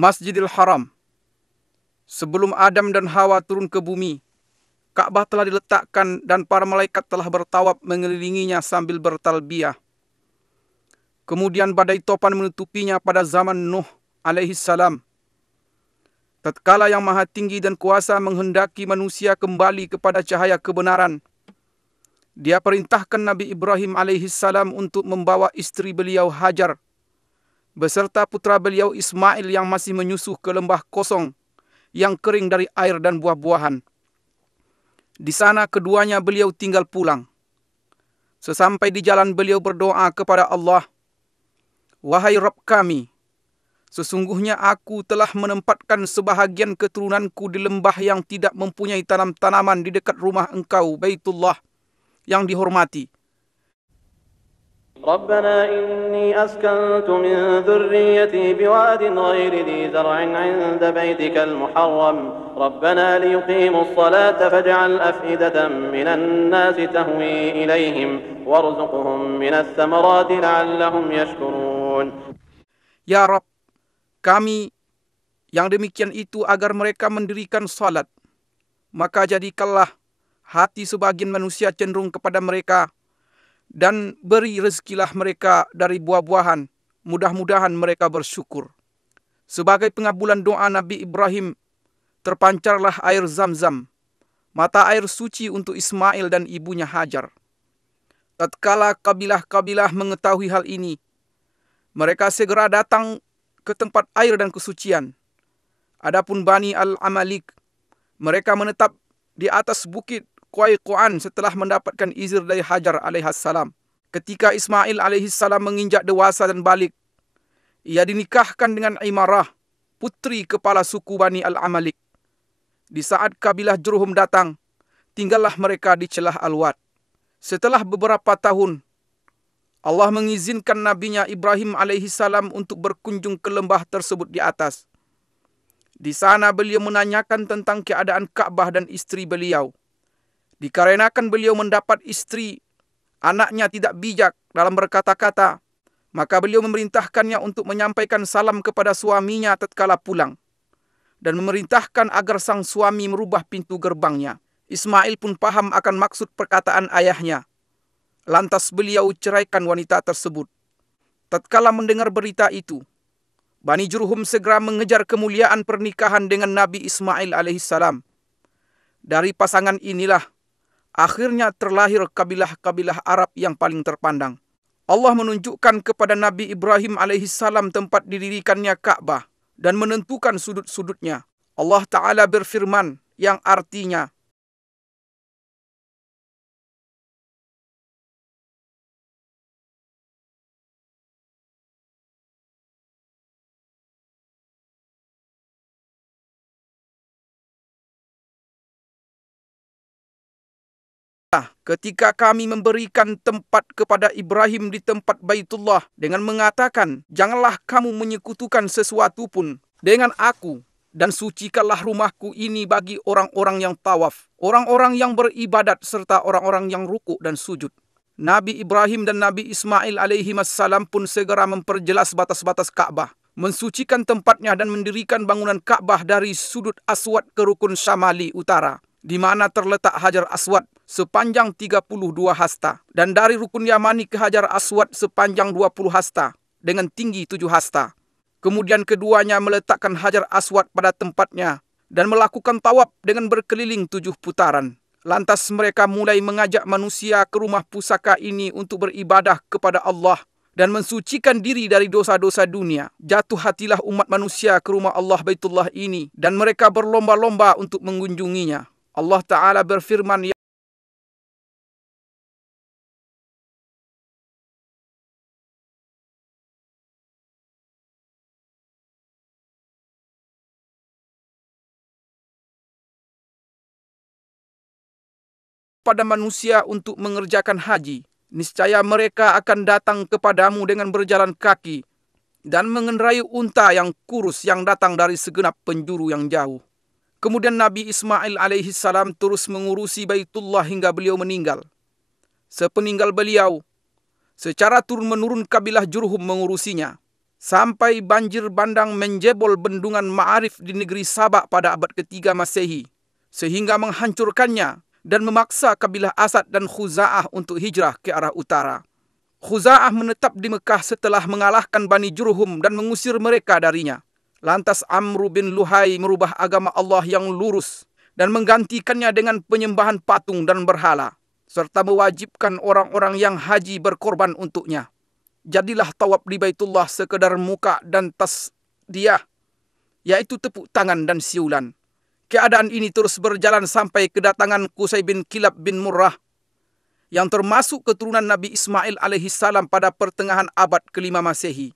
Masjidil Haram. Sebelum Adam dan Hawa turun ke bumi, Ka'bah telah diletakkan dan para malaikat telah bertawaf mengelilinginya sambil bertalbiyah. Kemudian badai topan menutupinya pada zaman Nuh alaihi salam. Tatkala yang maha tinggi dan kuasa menghendaki manusia kembali kepada cahaya kebenaran, Dia perintahkan Nabi Ibrahim alaihi salam untuk membawa istri beliau Hajar beserta putra beliau Ismail yang masih menyusuh ke lembah kosong yang kering dari air dan buah-buahan. Di sana keduanya beliau tinggal pulang. Sesampai di jalan beliau berdoa kepada Allah, "Wahai Rabb kami, sesungguhnya aku telah menempatkan sebahagian keturunanku di lembah yang tidak mempunyai tanam-tanaman di dekat rumah Engkau, Baitullah, yang dihormati. ربنا إني أسكنت من ذريتي بواد غير ذي زرع عند بيتك المحرم ربنا ليقيموا الصلاة فاجعل أفئدة من الناس تهوي إليهم وارزقهم من الثمرات لعلهم يشكرون." Ya Rabb, kami yang demikian itu agar mereka mendirikan salat, maka jadikanlah hati sebagian manusia cenderung kepada mereka, dan beri rezekilah mereka dari buah-buahan, mudah-mudahan mereka bersyukur. Sebagai pengabulan doa Nabi Ibrahim, terpancarlah air Zam-Zam, mata air suci untuk Ismail dan ibunya Hajar. Tatkala kabilah-kabilah mengetahui hal ini, mereka segera datang ke tempat air dan kesucian. Adapun Bani Al-Amalik, mereka menetap di atas bukit Qayquan setelah mendapatkan izin dari Hajar alaihissalam. Ketika Ismail alaihissalam menginjak dewasa dan balik, ia dinikahkan dengan Imarah, putri kepala suku Bani Al-Amalik. Di saat kabilah Jurhum datang, tinggallah mereka di celah Al-Wad. Setelah beberapa tahun, Allah mengizinkan nabinya Ibrahim alaihissalam untuk berkunjung ke lembah tersebut di atas. Di sana beliau menanyakan tentang keadaan Ka'bah dan istri beliau. Dikarenakan beliau mendapat istri, anaknya tidak bijak dalam berkata-kata, maka beliau memerintahkannya untuk menyampaikan salam kepada suaminya tatkala pulang, dan memerintahkan agar sang suami merubah pintu gerbangnya. Ismail pun paham akan maksud perkataan ayahnya. Lantas beliau ceraikan wanita tersebut. Tatkala mendengar berita itu, Bani Jurhum segera mengejar kemuliaan pernikahan dengan Nabi Ismail alaihissalam. Dari pasangan inilah akhirnya terlahir kabilah-kabilah Arab yang paling terpandang. Allah menunjukkan kepada Nabi Ibrahim alaihissalam tempat didirikannya Ka'bah dan menentukan sudut-sudutnya. Allah Ta'ala berfirman yang artinya, ketika kami memberikan tempat kepada Ibrahim di tempat Baitullah dengan mengatakan, "Janganlah kamu menyekutukan sesuatu pun dengan aku, dan sucikanlah rumahku ini bagi orang-orang yang tawaf, orang-orang yang beribadat, serta orang-orang yang ruku dan sujud." Nabi Ibrahim dan Nabi Ismail alaihimassalam pun segera memperjelas batas-batas Ka'bah, mensucikan tempatnya dan mendirikan bangunan Ka'bah dari sudut Aswad ke rukun Syamali utara, di mana terletak Hajar Aswad sepanjang 32 hasta, dan dari rukun Yamani ke Hajar Aswad sepanjang 20 hasta dengan tinggi 7 hasta. Kemudian keduanya meletakkan Hajar Aswad pada tempatnya dan melakukan tawaf dengan berkeliling 7 putaran. Lantas mereka mulai mengajak manusia ke rumah pusaka ini untuk beribadah kepada Allah dan mensucikan diri dari dosa-dosa dunia. Jatuh hatilah umat manusia ke rumah Allah Baitullah ini dan mereka berlomba-lomba untuk mengunjunginya. Allah Ta'ala berfirman, pada manusia untuk mengerjakan haji, niscaya mereka akan datang kepadamu dengan berjalan kaki dan mengendarai unta yang kurus yang datang dari segenap penjuru yang jauh. Kemudian Nabi Ismail alaihissalam terus mengurusi Baitullah hingga beliau meninggal. Sepeninggal beliau, secara turun-menurun kabilah Jurhum mengurusinya. sampai banjir bandang menjebol bendungan Ma'arif di negeri Sabak pada abad ketiga Masehi, sehingga menghancurkannya dan memaksa kabilah Asad dan Khuza'ah untuk hijrah ke arah utara. Khuza'ah menetap di Mekah setelah mengalahkan Bani Jurhum dan mengusir mereka darinya. Lantas Amru bin Luhai merubah agama Allah yang lurus dan menggantikannya dengan penyembahan patung dan berhala, serta mewajibkan orang-orang yang haji berkorban untuknya. Jadilah tawaf di Baitullah sekedar muka dan tasdiyah, yaitu tepuk tangan dan siulan. Keadaan ini terus berjalan sampai kedatangan Qusay bin Kilab bin Murrah, yang termasuk keturunan Nabi Ismail alaihissalam pada pertengahan abad ke-5 Masehi.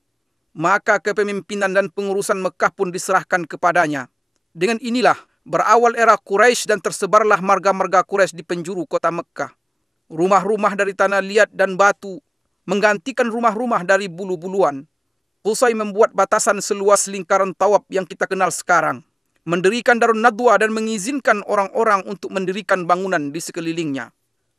Maka kepemimpinan dan pengurusan Mekah pun diserahkan kepadanya. Dengan inilah berawal era Quraisy dan tersebarlah marga-marga Quraisy di penjuru kota Mekah. Rumah-rumah dari tanah liat dan batu menggantikan rumah-rumah dari bulu-buluan. Qusay membuat batasan seluas lingkaran tawaf yang kita kenal sekarang, mendirikan Darun Nadwa dan mengizinkan orang-orang untuk mendirikan bangunan di sekelilingnya.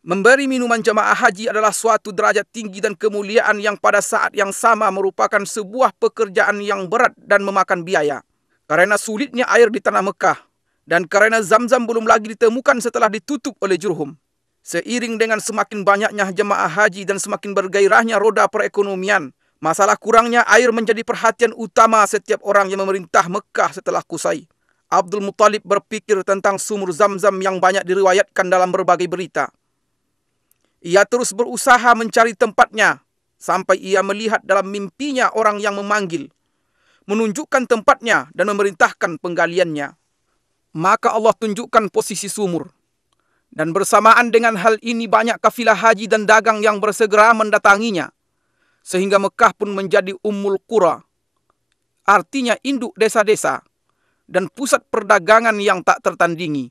Memberi minuman jamaah haji adalah suatu derajat tinggi dan kemuliaan yang pada saat yang sama merupakan sebuah pekerjaan yang berat dan memakan biaya. Karena sulitnya air di tanah Mekah, dan karena Zamzam belum lagi ditemukan setelah ditutup oleh Jurhum. Seiring dengan semakin banyaknya jemaah haji dan semakin bergairahnya roda perekonomian, masalah kurangnya air menjadi perhatian utama setiap orang yang memerintah Mekah setelah Qusay. Abdul Muttalib berpikir tentang sumur Zamzam yang banyak diriwayatkan dalam berbagai berita. Ia terus berusaha mencari tempatnya, sampai ia melihat dalam mimpinya orang yang memanggil, menunjukkan tempatnya dan memerintahkan penggaliannya. Maka Allah tunjukkan posisi sumur. Dan bersamaan dengan hal ini banyak kafilah haji dan dagang yang bersegera mendatanginya, sehingga Mekah pun menjadi Ummul Qura, artinya induk desa-desa, dan pusat perdagangan yang tak tertandingi.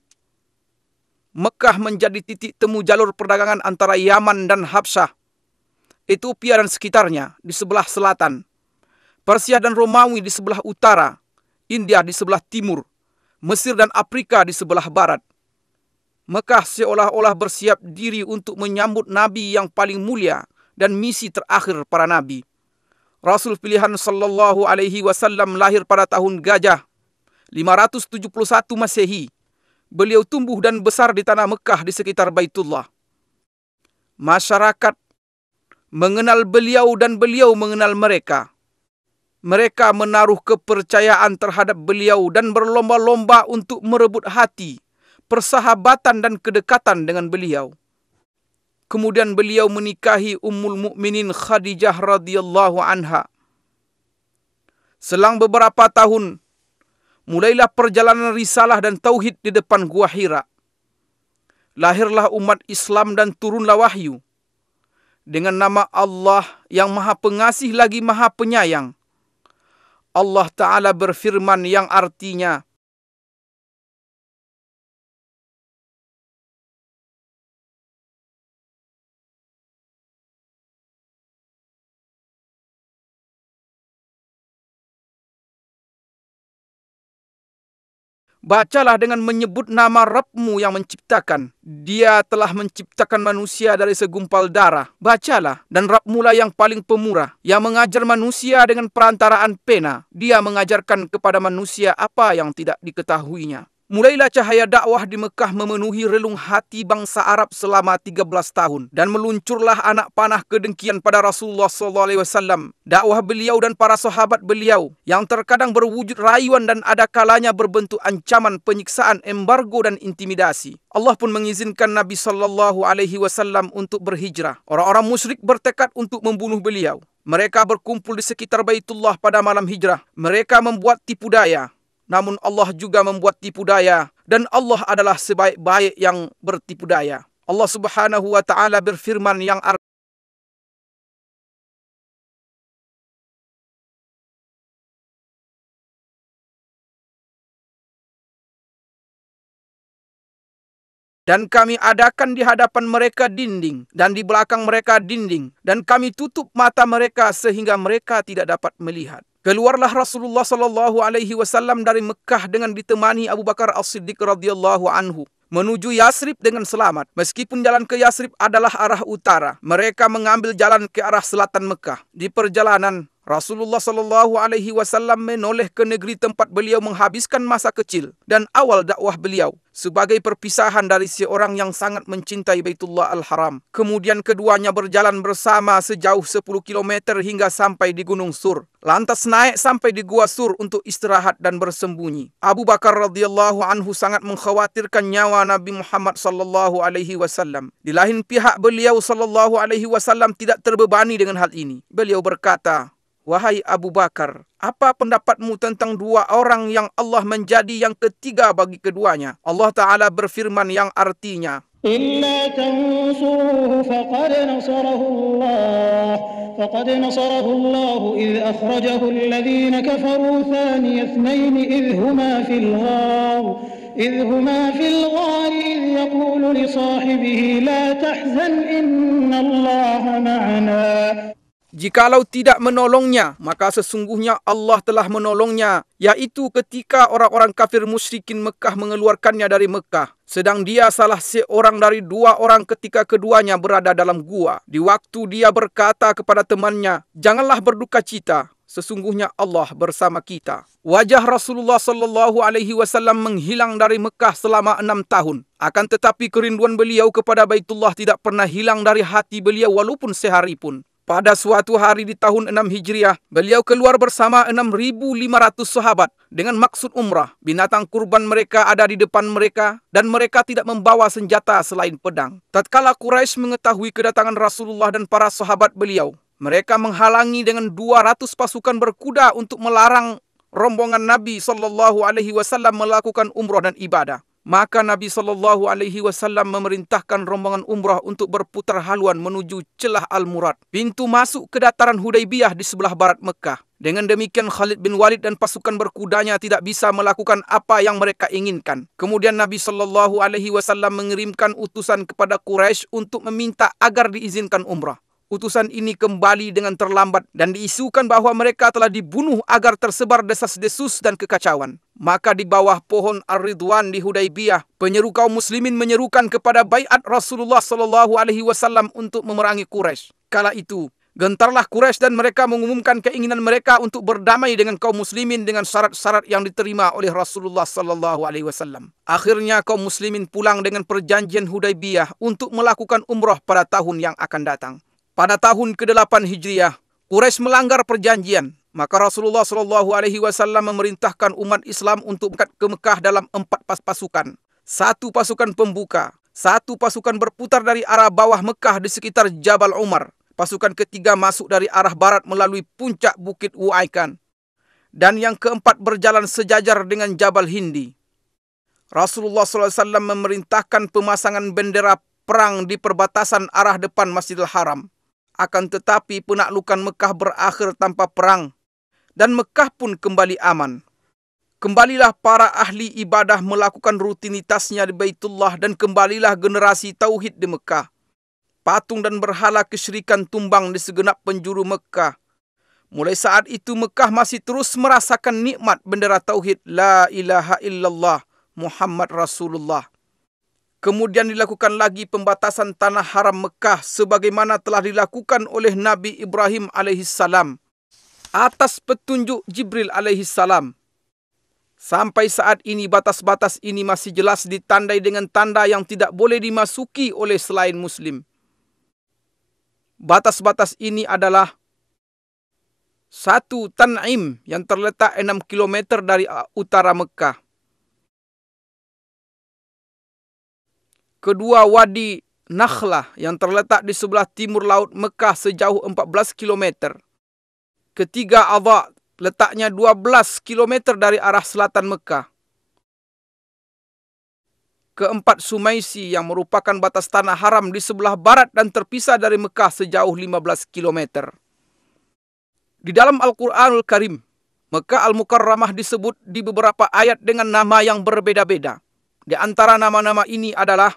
Mekah menjadi titik temu jalur perdagangan antara Yaman dan Habsyah, Ethiopia dan sekitarnya di sebelah selatan, Persia dan Romawi di sebelah utara, India di sebelah timur, Mesir dan Afrika di sebelah barat. Mekah seolah-olah bersiap diri untuk menyambut Nabi yang paling mulia dan misi terakhir para Nabi. Rasul pilihan sallallahu alaihi wasallam lahir pada tahun Gajah 571 Masehi. Beliau tumbuh dan besar di tanah Mekah di sekitar Baitullah. Masyarakat mengenal beliau dan beliau mengenal mereka. Mereka menaruh kepercayaan terhadap beliau dan berlomba-lomba untuk merebut hati, persahabatan dan kedekatan dengan beliau. Kemudian beliau menikahi Ummul Mukminin Khadijah radhiyallahu anha. Selang beberapa tahun, mulailah perjalanan risalah dan tauhid di depan Gua Hira. Lahirlah umat Islam dan turunlah wahyu. Dengan nama Allah yang Maha Pengasih lagi Maha Penyayang. Allah Ta'ala berfirman yang artinya, bacalah dengan menyebut nama Rabbmu yang menciptakan. Dia telah menciptakan manusia dari segumpal darah. Bacalah, dan Rabbmu lah yang paling pemurah, yang mengajar manusia dengan perantaraan pena. Dia mengajarkan kepada manusia apa yang tidak diketahuinya. Mulailah cahaya dakwah di Mekah memenuhi relung hati bangsa Arab selama 13 tahun. Dan meluncurlah anak panah kedengkian pada Rasulullah SAW. Dakwah beliau dan para sahabat beliau, yang terkadang berwujud rayuan dan ada kalanya berbentuk ancaman, penyiksaan, embargo dan intimidasi. Allah pun mengizinkan Nabi SAW untuk berhijrah. Orang-orang musyrik bertekad untuk membunuh beliau. Mereka berkumpul di sekitar Baitullah pada malam hijrah. Mereka membuat tipu daya. Namun Allah juga membuat tipu daya, dan Allah adalah sebaik-baik yang bertipu daya. Allah Subhanahu wa Ta'ala berfirman yang dan kami adakan di hadapan mereka dinding, dan di belakang mereka dinding, dan kami tutup mata mereka sehingga mereka tidak dapat melihat. Keluarlah Rasulullah SAW dari Mekah dengan ditemani Abu Bakar As-Siddiq radhiyallahu anhu menuju Yasrib dengan selamat. Meskipun jalan ke Yasrib adalah arah utara, mereka mengambil jalan ke arah selatan Mekah. Di perjalanan, Rasulullah sallallahu alaihi wasallam menoleh ke negeri tempat beliau menghabiskan masa kecil dan awal dakwah beliau sebagai perpisahan dari seorang yang sangat mencintai Baitullah Al-Haram. Kemudian keduanya berjalan bersama sejauh 10 km hingga sampai di Gunung Sur. Lantas naik sampai di Gua Sur untuk istirahat dan bersembunyi. Abu Bakar radhiyallahu anhu sangat mengkhawatirkan nyawa Nabi Muhammad sallallahu alaihi wasallam. Di lain pihak beliau sallallahu alaihi wasallam tidak terbebani dengan hal ini. Beliau berkata, "Wahai Abu Bakar, apa pendapatmu tentang dua orang yang Allah menjadi yang ketiga bagi keduanya?" Allah Ta'ala berfirman yang artinya, إلا تنصروه فقد نصره الله إذ أخرجه الذين كفروا ثاني اثنين إذ هما في الغار إذ يقول لصاحبه لا تحزن إن الله معنا. Jikalau tidak menolongnya, maka sesungguhnya Allah telah menolongnya, yaitu ketika orang-orang kafir musyrikin Mekah mengeluarkannya dari Mekah. Sedang dia salah seorang dari dua orang ketika keduanya berada dalam gua. Di waktu dia berkata kepada temannya, "Janganlah berduka cita, sesungguhnya Allah bersama kita." Wajah Rasulullah sallallahu alaihi wasallam menghilang dari Mekah selama 6 tahun. Akan tetapi kerinduan beliau kepada Baitullah tidak pernah hilang dari hati beliau walaupun sehari pun. Pada suatu hari di tahun 6 Hijriah, beliau keluar bersama 6.500 sahabat dengan maksud umrah. Binatang kurban mereka ada di depan mereka dan mereka tidak membawa senjata selain pedang. Tatkala Quraisy mengetahui kedatangan Rasulullah dan para sahabat beliau, mereka menghalangi dengan 200 pasukan berkuda untuk melarang rombongan Nabi SAW melakukan umrah dan ibadah. Maka Nabi SAW memerintahkan rombongan umrah untuk berputar haluan menuju celah Al-Murad, pintu masuk ke dataran Hudaybiyah di sebelah barat Mekah. Dengan demikian Khalid bin Walid dan pasukan berkudanya tidak bisa melakukan apa yang mereka inginkan. Kemudian Nabi SAW mengirimkan utusan kepada Quraisy untuk meminta agar diizinkan umrah. Utusan ini kembali dengan terlambat dan diisukan bahwa mereka telah dibunuh agar tersebar desas-desus dan kekacauan. Maka di bawah pohon Ar-Ridwan di Hudaybiyah, penyeru kaum muslimin menyerukan kepada baiat Rasulullah SAW untuk memerangi Quraisy. Kala itu, gentarlah Quraisy dan mereka mengumumkan keinginan mereka untuk berdamai dengan kaum muslimin dengan syarat-syarat yang diterima oleh Rasulullah SAW. Akhirnya kaum muslimin pulang dengan perjanjian Hudaybiyah untuk melakukan umrah pada tahun yang akan datang. Pada tahun ke-8 Hijriah, Quraisy melanggar perjanjian. Maka Rasulullah SAW memerintahkan umat Islam untuk berangkat ke Mekah dalam 4 pasukan. 1 pasukan pembuka, 1 pasukan berputar dari arah bawah Mekah di sekitar Jabal Umar. Pasukan ketiga masuk dari arah barat melalui puncak Bukit Uaikan. Dan yang keempat berjalan sejajar dengan Jabal Hindi. Rasulullah SAW memerintahkan pemasangan bendera perang di perbatasan arah depan Masjidil Haram. Akan tetapi penaklukan Mekah berakhir tanpa perang dan Mekah pun kembali aman. Kembalilah para ahli ibadah melakukan rutinitasnya di Baitullah dan kembalilah generasi tauhid di Mekah. Patung dan berhala kesyirikan tumbang di segenap penjuru Mekah. Mulai saat itu Mekah masih terus merasakan nikmat bendera tauhid La ilaha illallah Muhammad Rasulullah. Kemudian dilakukan lagi pembatasan tanah haram Mekah sebagaimana telah dilakukan oleh Nabi Ibrahim alaihissalam atas petunjuk Jibril alaihissalam. Sampai saat ini batas-batas ini masih jelas ditandai dengan tanda yang tidak boleh dimasuki oleh selain Muslim. Batas-batas ini adalah 1. Tan'im yang terletak 6 km dari utara Mekah. 2. Wadi Nakhlah yang terletak di sebelah timur laut Mekah sejauh 14 km. 3. Adha letaknya 12 km dari arah selatan Mekah. 4. Sumaisi yang merupakan batas tanah haram di sebelah barat dan terpisah dari Mekah sejauh 15 km. Di dalam Al-Quranul Karim, Mekah Al-Mukarramah disebut di beberapa ayat dengan nama yang berbeda-beda. Di antara nama-nama ini adalah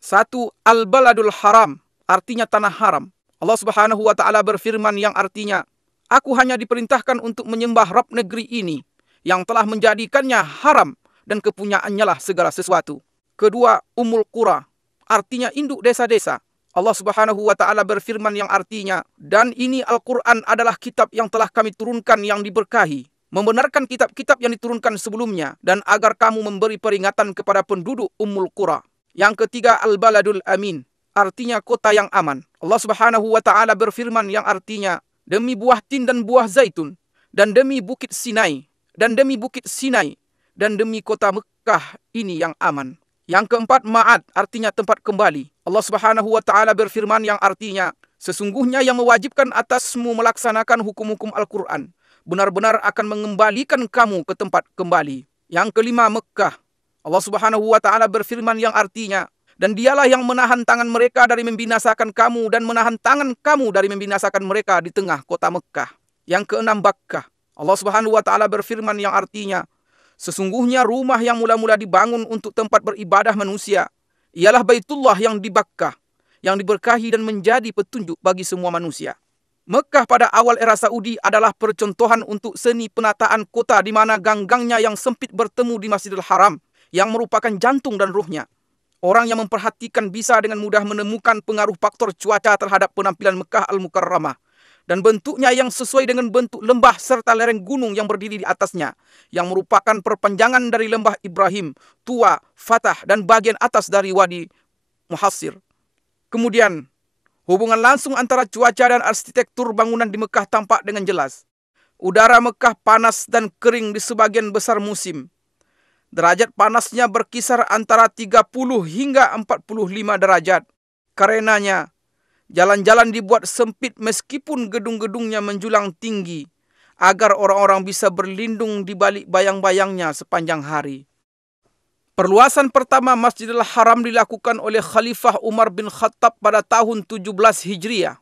1. Al-Baladul Haram, artinya tanah haram. Allah Subhanahu wa Ta'ala berfirman yang artinya, "Aku hanya diperintahkan untuk menyembah Rabb negeri ini, yang telah menjadikannya haram dan kepunyaannya lah segala sesuatu." 2. Ummul Qura, artinya induk desa-desa. Allah Subhanahu wa taala berfirman yang artinya, dan ini Al-Quran adalah kitab yang telah kami turunkan yang diberkahi, membenarkan kitab-kitab yang diturunkan sebelumnya, dan agar kamu memberi peringatan kepada penduduk Ummul Qura. Yang ketiga, Al-Baladul Amin, artinya kota yang aman. Allah Subhanahu wa taala berfirman yang artinya, demi buah tin dan buah zaitun, dan demi bukit Sinai, dan demi bukit Sinai, dan demi kota Mekah ini yang aman. Yang keempat, Ma'ad, artinya tempat kembali. Allah Subhanahu wa taala berfirman yang artinya, sesungguhnya yang mewajibkan atasmu melaksanakan hukum-hukum Al-Quran benar-benar akan mengembalikan kamu ke tempat kembali. Yang kelima, Mekah. Allah Subhanahu wa taala berfirman yang artinya, dan dialah yang menahan tangan mereka dari membinasakan kamu dan menahan tangan kamu dari membinasakan mereka di tengah kota Mekah. Yang keenam, Bakkah. Allah Subhanahu wa taala berfirman yang artinya, sesungguhnya rumah yang mula-mula dibangun untuk tempat beribadah manusia ialah Baitullah yang di Bakkah, yang diberkahi dan menjadi petunjuk bagi semua manusia. Mekah pada awal era Saudi adalah percontohan untuk seni penataan kota di mana gang-gangnya yang sempit bertemu di Masjidil Haram, yang merupakan jantung dan ruhnya. Orang yang memperhatikan bisa dengan mudah menemukan pengaruh faktor cuaca terhadap penampilan Mekah Al-Mukarramah, dan bentuknya yang sesuai dengan bentuk lembah serta lereng gunung yang berdiri di atasnya, yang merupakan perpanjangan dari lembah Ibrahim, Tua, Fatah, dan bagian atas dari Wadi Muhassir. Kemudian, hubungan langsung antara cuaca dan arsitektur bangunan di Mekah tampak dengan jelas. Udara Mekah panas dan kering di sebagian besar musim. Derajat panasnya berkisar antara 30 hingga 45 derajat. Karenanya, jalan-jalan dibuat sempit meskipun gedung-gedungnya menjulang tinggi, agar orang-orang bisa berlindung di balik bayang-bayangnya sepanjang hari. Perluasan pertama Masjidil Haram dilakukan oleh Khalifah Umar bin Khattab pada tahun 17 Hijriah.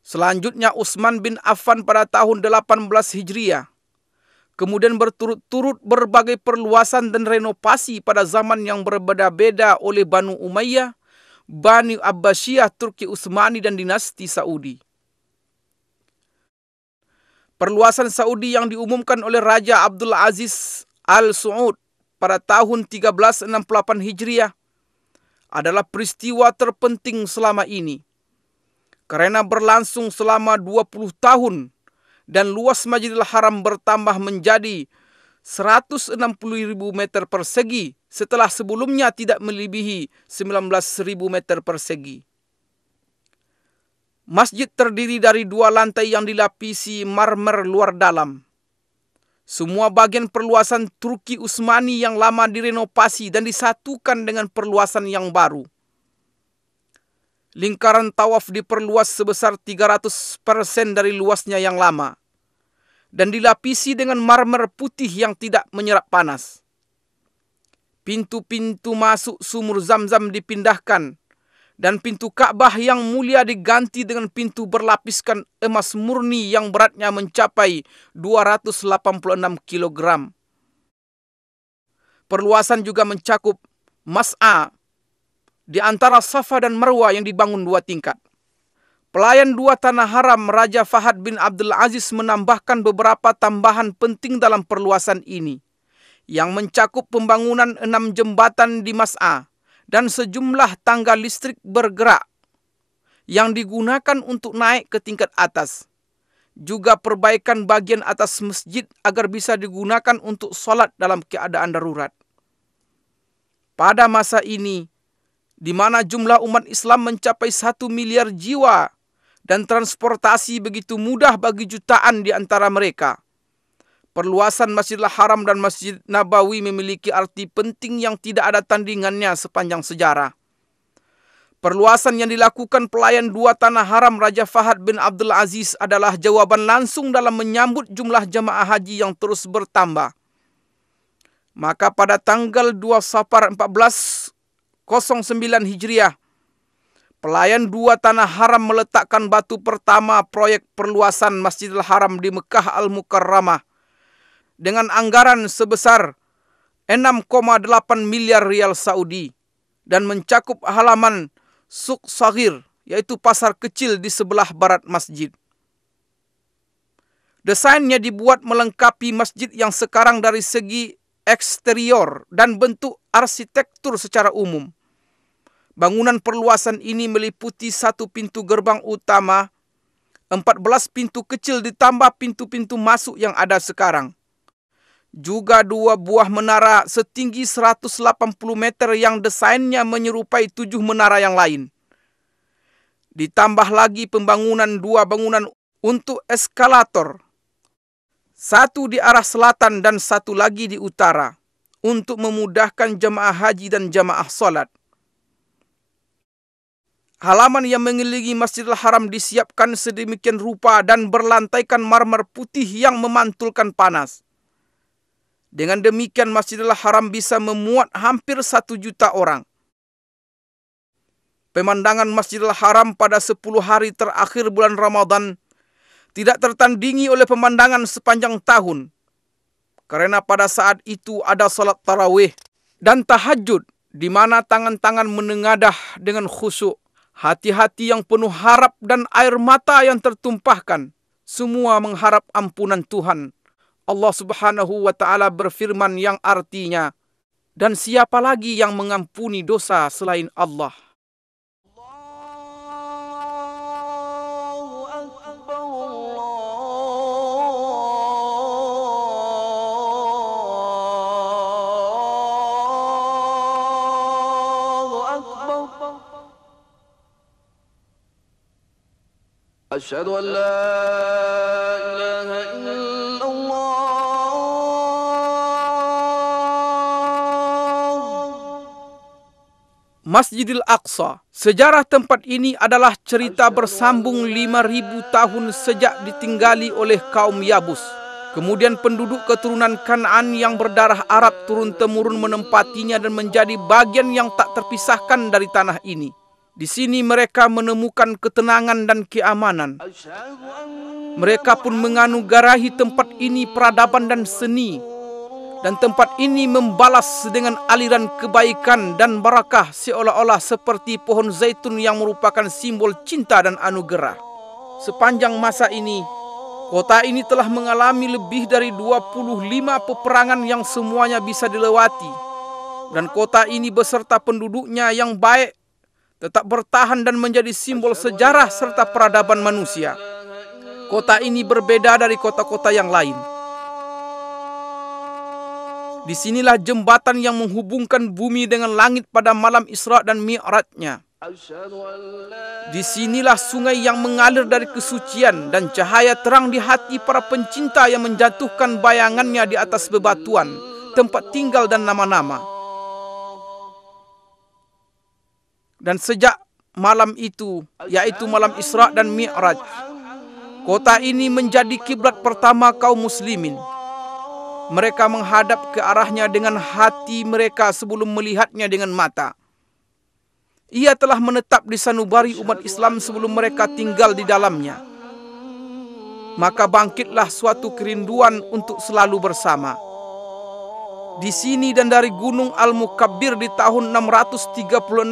Selanjutnya Utsman bin Affan pada tahun 18 Hijriah. Kemudian berturut-turut berbagai perluasan dan renovasi pada zaman yang berbeda-beda oleh Banu Umayyah, Bani Abbasiyah, Turki Utsmani, dan dinasti Saudi. Perluasan Saudi yang diumumkan oleh Raja Abdul Aziz Al Saud pada tahun 1368 Hijriah adalah peristiwa terpenting selama ini, karena berlangsung selama 20 tahun dan luas Masjidil Haram bertambah menjadi 160.000 meter persegi setelah sebelumnya tidak melebihi 19.000 meter persegi. Masjid terdiri dari 2 lantai yang dilapisi marmer luar dalam. Semua bagian perluasan Turki Utsmani yang lama direnovasi dan disatukan dengan perluasan yang baru. Lingkaran tawaf diperluas sebesar 300% dari luasnya yang lama dan dilapisi dengan marmer putih yang tidak menyerap panas. Pintu-pintu masuk sumur Zam-Zam dipindahkan dan pintu Ka'bah yang mulia diganti dengan pintu berlapiskan emas murni yang beratnya mencapai 286 kg. Perluasan juga mencakup Mas'a di antara Safa dan Marwah yang dibangun 2 tingkat. Pelayan 2 tanah haram Raja Fahad bin Abdul Aziz menambahkan beberapa tambahan penting dalam perluasan ini, yang mencakup pembangunan 6 jembatan di Mas'a dan sejumlah tangga listrik bergerak yang digunakan untuk naik ke tingkat atas. Juga perbaikan bagian atas masjid agar bisa digunakan untuk solat dalam keadaan darurat. Pada masa ini, di mana jumlah umat Islam mencapai 1 miliar jiwa dan transportasi begitu mudah bagi jutaan di antara mereka, perluasan Masjidil Haram dan Masjid Nabawi memiliki arti penting yang tidak ada tandingannya sepanjang sejarah. Perluasan yang dilakukan pelayan 2 tanah haram Raja Fahad bin Abdul Aziz adalah jawaban langsung dalam menyambut jumlah jamaah haji yang terus bertambah. Maka pada tanggal 2 Safar 1409 Hijriah, pelayan 2 tanah haram meletakkan batu pertama proyek perluasan Masjidil Haram di Mekah Al-Mukarramah dengan anggaran sebesar 6,8 miliar rial Saudi dan mencakup halaman Suq Saghir, yaitu pasar kecil di sebelah barat masjid. Desainnya dibuat melengkapi masjid yang sekarang dari segi eksterior dan bentuk arsitektur secara umum. Bangunan perluasan ini meliputi 1 pintu gerbang utama, 14 pintu kecil ditambah pintu-pintu masuk yang ada sekarang. Juga 2 buah menara setinggi 180 meter yang desainnya menyerupai 7 menara yang lain. Ditambah lagi pembangunan 2 bangunan untuk eskalator, 1 di arah selatan dan 1 lagi di utara, untuk memudahkan jemaah haji dan jemaah salat. Halaman yang mengelilingi Masjidil Haram disiapkan sedemikian rupa dan berlantaikan marmer putih yang memantulkan panas. Dengan demikian Masjidil Haram bisa memuat hampir 1 juta orang. Pemandangan Masjidil Haram pada 10 hari terakhir bulan Ramadan tidak tertandingi oleh pemandangan sepanjang tahun. Karena pada saat itu ada salat tarawih dan tahajud, di mana tangan-tangan menengadah dengan khusyuk. Hati-hati yang penuh harap dan air mata yang tertumpahkan, semua mengharap ampunan Tuhan. Allah Subhanahu wa Ta'ala berfirman yang artinya, dan siapa lagi yang mengampuni dosa selain Allah? أشهد أن لا إله إلا الله. Masjidil Aqsa. Sejarah tempat ini adalah cerita bersambung 5.000 tahun sejak ditinggali oleh kaum Yabus. Kemudian penduduk keturunan Kan'an yang berdarah Arab turun-temurun menempatinya dan menjadi bagian yang tak terpisahkan dari tanah ini. Di sini mereka menemukan ketenangan dan keamanan. Mereka pun menganugerahi tempat ini peradaban dan seni. Dan tempat ini membalas dengan aliran kebaikan dan barakah seolah-olah seperti pohon zaitun yang merupakan simbol cinta dan anugerah. Sepanjang masa ini, kota ini telah mengalami lebih dari 25 peperangan yang semuanya bisa dilewati. Dan kota ini beserta penduduknya yang baik tetap bertahan dan menjadi simbol sejarah serta peradaban manusia. Kota ini berbeda dari kota-kota yang lain. Disinilah jembatan yang menghubungkan bumi dengan langit pada malam Isra dan Mi'rajnya. Disinilah sungai yang mengalir dari kesucian dan cahaya terang di hati para pencinta yang menjatuhkan bayangannya di atas bebatuan, tempat tinggal dan nama-nama. Dan sejak malam itu, yaitu malam Isra dan Mi'raj, kota ini menjadi kiblat pertama kaum muslimin. Mereka menghadap ke arahnya dengan hati mereka sebelum melihatnya dengan mata. Ia telah menetap di sanubari umat Islam sebelum mereka tinggal di dalamnya. Maka bangkitlah suatu kerinduan untuk selalu bersama. Di sini dan dari Gunung Al-Mukabbir di tahun 636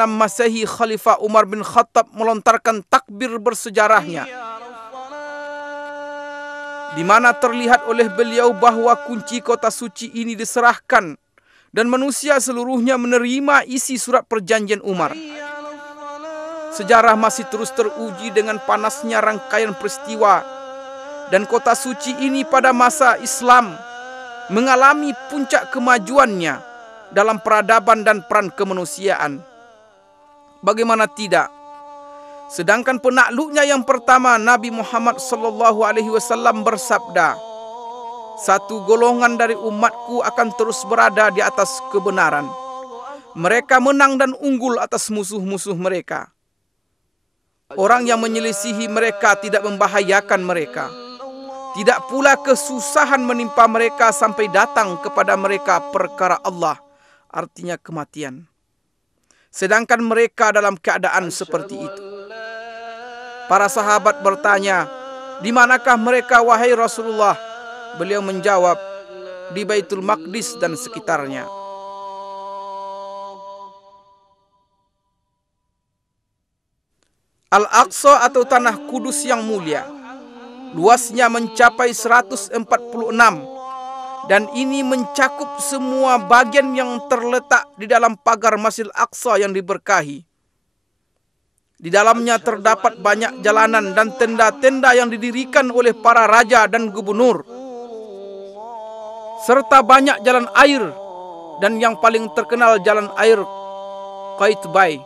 Masehi, Khalifah Umar bin Khattab melontarkan takbir bersejarahnya, di mana terlihat oleh beliau bahwa kunci kota suci ini diserahkan dan manusia seluruhnya menerima isi surat perjanjian Umar. Sejarah masih terus teruji dengan panasnya rangkaian peristiwa, dan kota suci ini pada masa Islam mengalami puncak kemajuannya dalam peradaban dan peran kemanusiaan. Bagaimana tidak? Sedangkan penakluknya yang pertama, Nabi Muhammad SAW bersabda, "Satu golongan dari umatku akan terus berada di atas kebenaran. Mereka menang dan unggul atas musuh-musuh mereka. Orang yang menyelisihi mereka tidak membahayakan mereka. Tidak pula kesusahan menimpa mereka sampai datang kepada mereka perkara Allah," artinya kematian. Sedangkan mereka dalam keadaan seperti itu. Para sahabat bertanya, "Di manakah mereka wahai Rasulullah?" Beliau menjawab, "Di Baitul Maqdis dan sekitarnya." Al-Aqsa atau Tanah Kudus yang mulia, luasnya mencapai 146 dan ini mencakup semua bagian yang terletak di dalam pagar Masjidil Aqsa yang diberkahi. Di dalamnya terdapat banyak jalanan dan tenda-tenda yang didirikan oleh para raja dan gubernur, serta banyak jalan air, dan yang paling terkenal jalan air Qaitbay,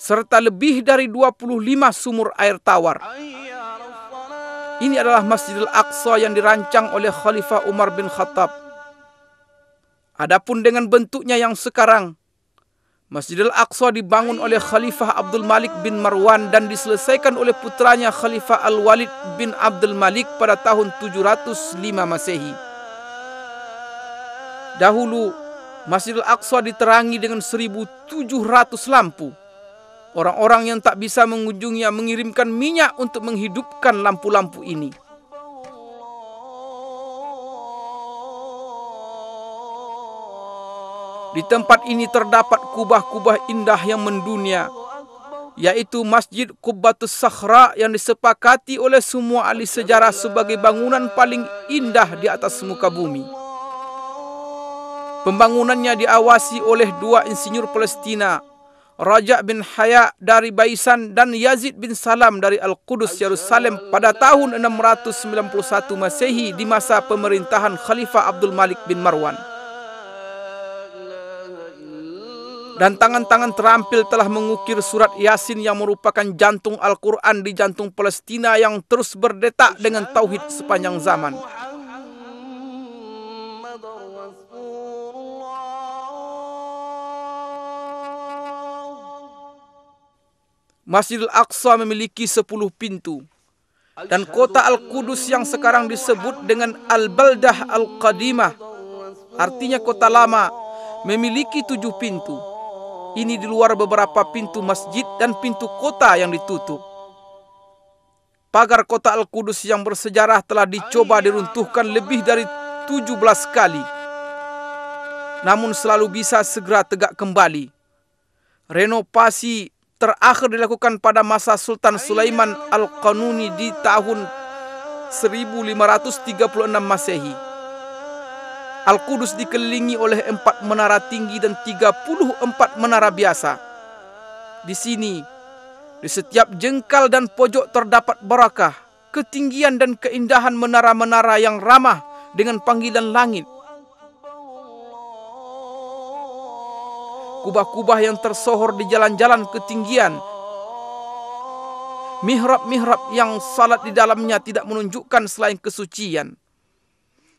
serta lebih dari 25 sumur air tawar. Ini adalah Masjidil Aqsa yang dirancang oleh Khalifah Umar bin Khattab. Adapun dengan bentuknya yang sekarang, Masjidil Aqsa dibangun oleh Khalifah Abdul Malik bin Marwan dan diselesaikan oleh putranya Khalifah Al-Walid bin Abdul Malik pada tahun 705 Masehi. Dahulu, Masjidil Aqsa diterangi dengan 1.700 lampu. Orang-orang yang tak bisa mengunjunginya mengirimkan minyak untuk menghidupkan lampu-lampu ini. Di tempat ini terdapat kubah-kubah indah yang mendunia, yaitu Masjid Qubbatus Sakhra yang disepakati oleh semua ahli sejarah sebagai bangunan paling indah di atas muka bumi. Pembangunannya diawasi oleh dua insinyur Palestina, Raja bin Haya dari Baisan dan Yazid bin Salam dari Al-Qudus, Yerusalem pada tahun 691 Masehi di masa pemerintahan Khalifah Abdul Malik bin Marwan. Dan tangan-tangan terampil telah mengukir surat Yasin yang merupakan jantung Al-Quran di jantung Palestina yang terus berdetak dengan tauhid sepanjang zaman. Masjidil Aqsa memiliki 10 pintu. Dan kota Al-Qudus yang sekarang disebut dengan Al-Baldah Al-Qadimah, artinya kota lama, memiliki 7 pintu. Ini di luar beberapa pintu masjid dan pintu kota yang ditutup. Pagar kota Al-Qudus yang bersejarah telah dicoba diruntuhkan lebih dari 17 kali, namun selalu bisa segera tegak kembali. Renovasi terakhir dilakukan pada masa Sultan Sulaiman Al-Qanuni di tahun 1536 Masehi. Al-Qudus dikelilingi oleh 4 menara tinggi dan 34 menara biasa. Di sini, di setiap jengkal dan pojok terdapat barakah, ketinggian dan keindahan menara-menara yang ramah dengan panggilan langit. Kubah-kubah yang tersohor di jalan-jalan ketinggian. Mihrab-mihrab yang salat di dalamnya tidak menunjukkan selain kesucian.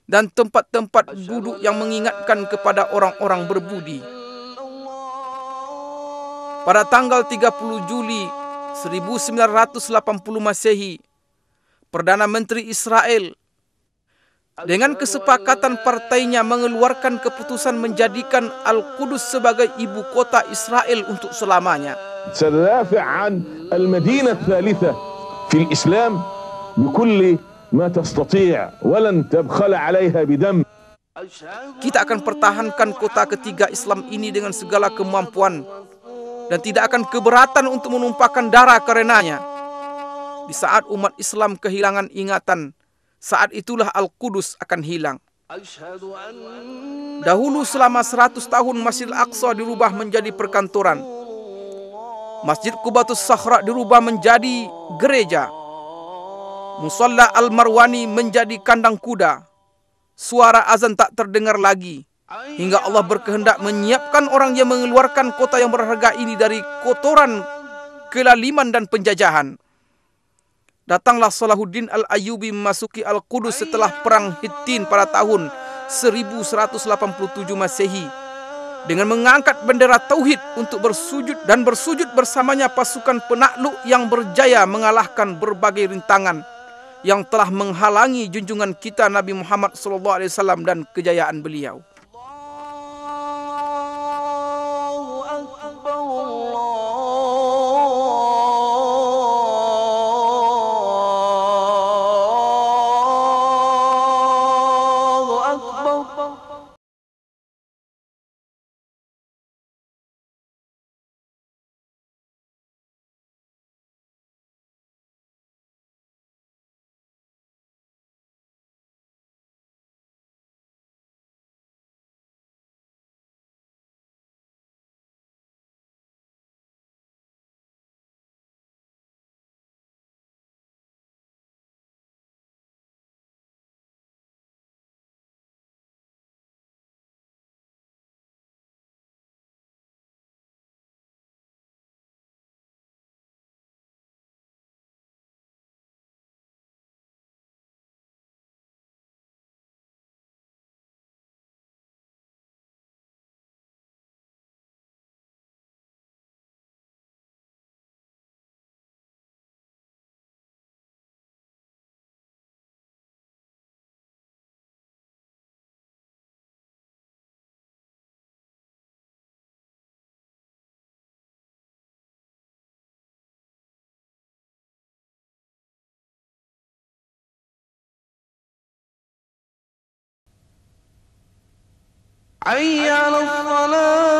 Dan tempat-tempat duduk yang mengingatkan kepada orang-orang berbudi. Pada tanggal 30 Juli 1980 Masehi, Perdana Menteri Israel dengan kesepakatan partainya mengeluarkan keputusan menjadikan Al-Qudus sebagai ibu kota Israel untuk selamanya. سندافع عن المدينة الثالثة في الإسلام بكل ما تستطيع ولن تبخل عليها بدم. Kita akan pertahankan kota ketiga Islam ini dengan segala kemampuan dan tidak akan keberatan untuk menumpahkan darah karenanya. Di saat umat Islam kehilangan ingatan, saat itulah Al-Qudus akan hilang. Dahulu selama 100 tahun Masjidil Aqsa dirubah menjadi perkantoran. Masjid Qubbatus Sakhra dirubah menjadi gereja. Musalla Al-Marwani menjadi kandang kuda. Suara azan tak terdengar lagi. Hingga Allah berkehendak menyiapkan orang yang mengeluarkan kota yang berharga ini dari kotoran, kelaliman dan penjajahan. Datanglah Salahuddin Al-Ayyubi memasuki Al-Qudus setelah perang Hittin pada tahun 1187 Masehi dengan mengangkat bendera tauhid untuk bersujud dan bersujud bersamanya pasukan penakluk yang berjaya mengalahkan berbagai rintangan yang telah menghalangi junjungan kita Nabi Muhammad SAW dan kejayaan beliau. حي على الصلاة.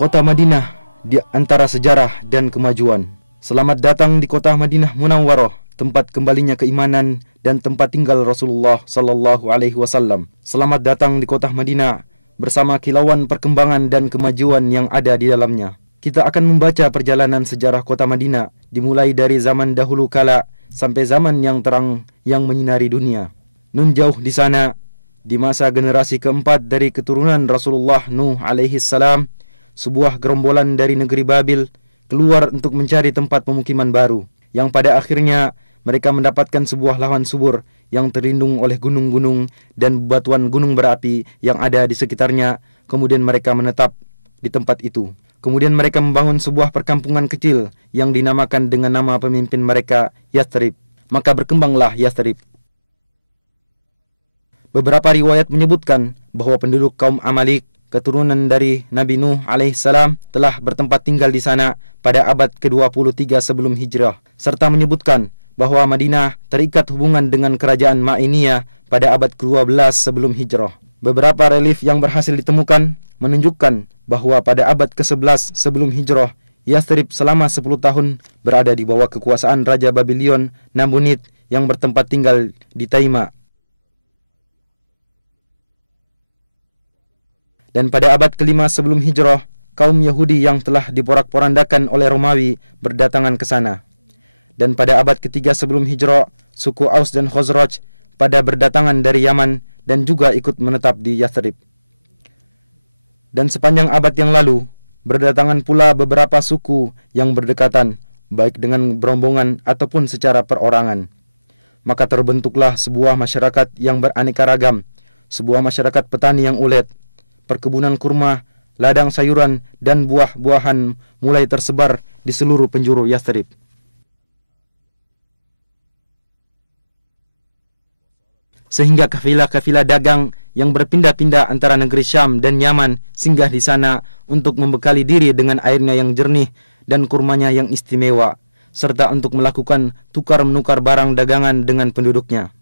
Kota Madinah di antara sejarah dan kemajuan. Selamat datang di kota Madinah Munawwarah, tempat kembalinya keimanan dan tempat tinggal Rasulullah sallallahu alaihi wasallam. Selamat datang di kota Madinah bersama kilauan perkembangan dan kemajuan yang ada di dalamnya. Kita akan membaca perjalanan sejarah kota Madinah dimulai dari zaman dahulu kala sampai zaman yang terang yang menyinari dunia. Nun jauh di sana, di masa generasi keempat dari keturunan Rasulullah Nuh alaihi salam, sebuah gerombolan dari negeri Babil keluar untuk mencari tempat pemukiman baru, yang pada akhirnya mereka mendapatkan sebuah lahan subur yang terlindung oleh gunung-gunung dan bebatuan gunung berapi yang ada di sekitarnya. Kemudian mereka menetap di tempat itu. Kemudian mereka membangun sebuah perkampungan kecil yang dinamakan dengan nama pemimpin mereka, Yathrib. Maka berkembanglah Yathrib. Beberapa riwayat menyebutkan bahwa penduduk kaum Amalik, keturunan dari Nabi Nuh alaihissalam, telah bertempat tinggal di sana pada abad ke-23 sebelum hijrah, serta menyebutkan bahwa Madinah terikat hubungan dengan kerajaan Ma'iniyah pada abad ke-12 sebelum hijrah. Beberapa relief yang berhasil ditemukan menunjukkan bahwa pada abad ke-11 sebelum hijrah, Yathrib selama 10 tahun berada di bawah kekuasaan Raja Babylon Nabonid yang bertempat tinggal di Taima. Dan pada abad ke-5 sebelum hijrah, kaum Yahudi yang telah diporak-porandakan oleh Romawi berdatangan ke sana. Dan pada abad ke-3 sebelum hijrah, suku Aus dan Khazraj pada berdatangan dari Yaman dan juga ikut menetap di Yathrib. Dan sepanjang abad yang lalu, berdatangan pula beberapa suku yang berdekatan, baik dengan berombongan ataupun secara perorangan. Maka terbentuklah sebuah masyarakat yang beraneka ragam, sebuah masyarakat petani yang ulet. Perkebunan kurma, ladang sayuran, dan buah-buahan mulai tersebar di seluruh penjuru Yathrib. Sehingga kafilah-kafilah dagang yang berpindah-pindah antara negeri Syam dan Yaman singgah di sana untuk membekali diri dengan airnya yang jernih dan kurmanya yang istimewa, serta untuk melakukan tukar-menukar barang dagangan dengan penduduknya.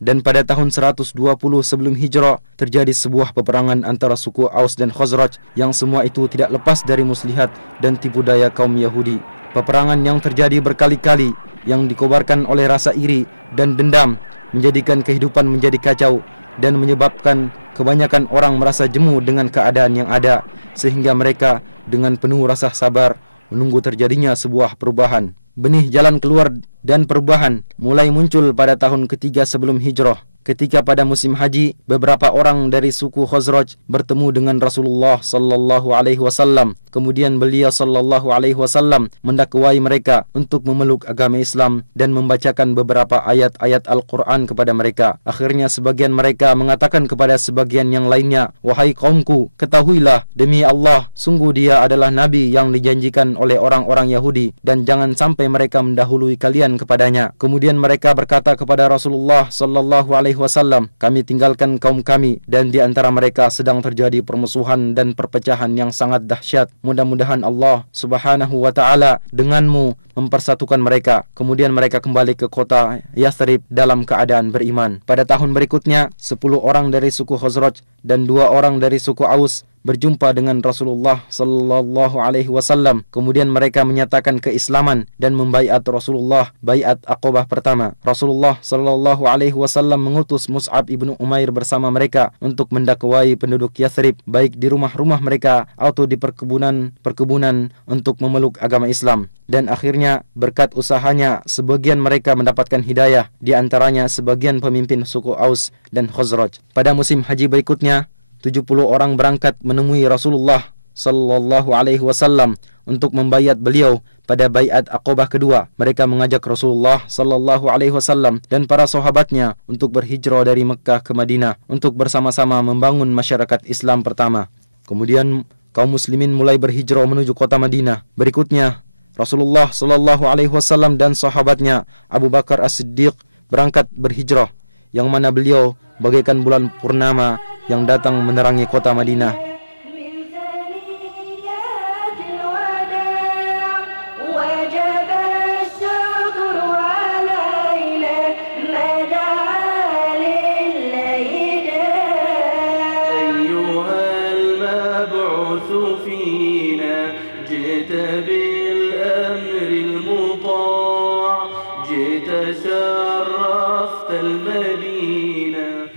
Dan pada tahun 120 sebelum hijrah terjadi sebuah peperangan antara suku Aus dan Khazraj yang semua itu tidak lepas dari muslihat dan tipu daya kaum Yahudi. Peperangan yang terjadi berkali-kali yang dikobarkan oleh rasa iri dan dendam menjadikan kehidupan menjadi kacau dan menyebabkan kebanyakan orang merasa jemu dengan keadaan yang ada, sehingga mereka dengan penuh rasa sabar menunggu terjadinya sebuah perubahan. Benih jalan keluar dan perubahan mulai muncul pada tahun ketiga sebelum hijrah, ketika pada musim haji beberapa orang dari suku Khazraj bertemu dengan Rasulullah sallallahu alaihi wasallam. Kemudian beliau sallallahu alaihi wasallam mendakwai mereka untuk memeluk agama Islam dan membacakan beberapa ayat-ayat Al-Qur'an kepada mereka. Akhirnya sebagian mereka mengatakan kepada sebagian yang lainnya, "Wahai kaumku, ketahuilah demi Allah, sungguh dia adalah nabi yang dijanjikan oleh orang-orang Yahudi dan jangan sampai mereka mendahului kalian kepadanya." Kemudian mereka berkata kepada Rasulullah sallallahu alaihi wasallam, "Kami tinggalkan kaum kami dan di antara mereka sedang terjadi permusuhan dan perpecahan yang sangat dahsyat. Mudah-mudahan Allah Subhanahu wa taala denganmu mempersatukan mereka." Kemudian mereka kembali ke kota Yathrib dalam keadaan beriman. Pada tahun berikutnya, 10 orang dari suku Khazraj dan 2 orang dari suku Aus berjumpa dengan Rasulullah sallallahu alaihi wasallam. Kemudian mereka menyatakan keislaman dan membaiat Rasulullah baiat Aqabah pertama. Rasulullah sallallahu alaihi wasallam mengutus Mus'ab ibnu Umair bersama mereka untuk mendakwai penduduk Yathrib, baik di rumah-rumah mereka atau di perkebunan untuk memeluk agama Islam. Dan akhirnya berkat usahanya sebagian mereka mendapatkan hidayah, di antaranya sebagian pemimpin suku Aus dan Khazraj. Pada musim haji berikutnya, 70 orang berangkat menemui Rasulullah sallallahu alaihi wasallam untuk membaiat beliau pada baiat Aqabah kedua. Mereka mengajak Rasulullah sallallahu alaihi wasallam dan para sahabatnya untuk berhijrah dari Mekkah ke Madinah untuk bersama-sama membangun masyarakat Islam pertama. Kemudian kaum muslimin mulai berhijrah menuju kota Madinah. Berikutnya Rasulullah sallallahu alaihi wasallam dan sahabatnya Abu Bakar As-Siddiq berangkat berhijrah, yang mana beliau bagaikan bulan purnama yang datang menerangi kota Madinah.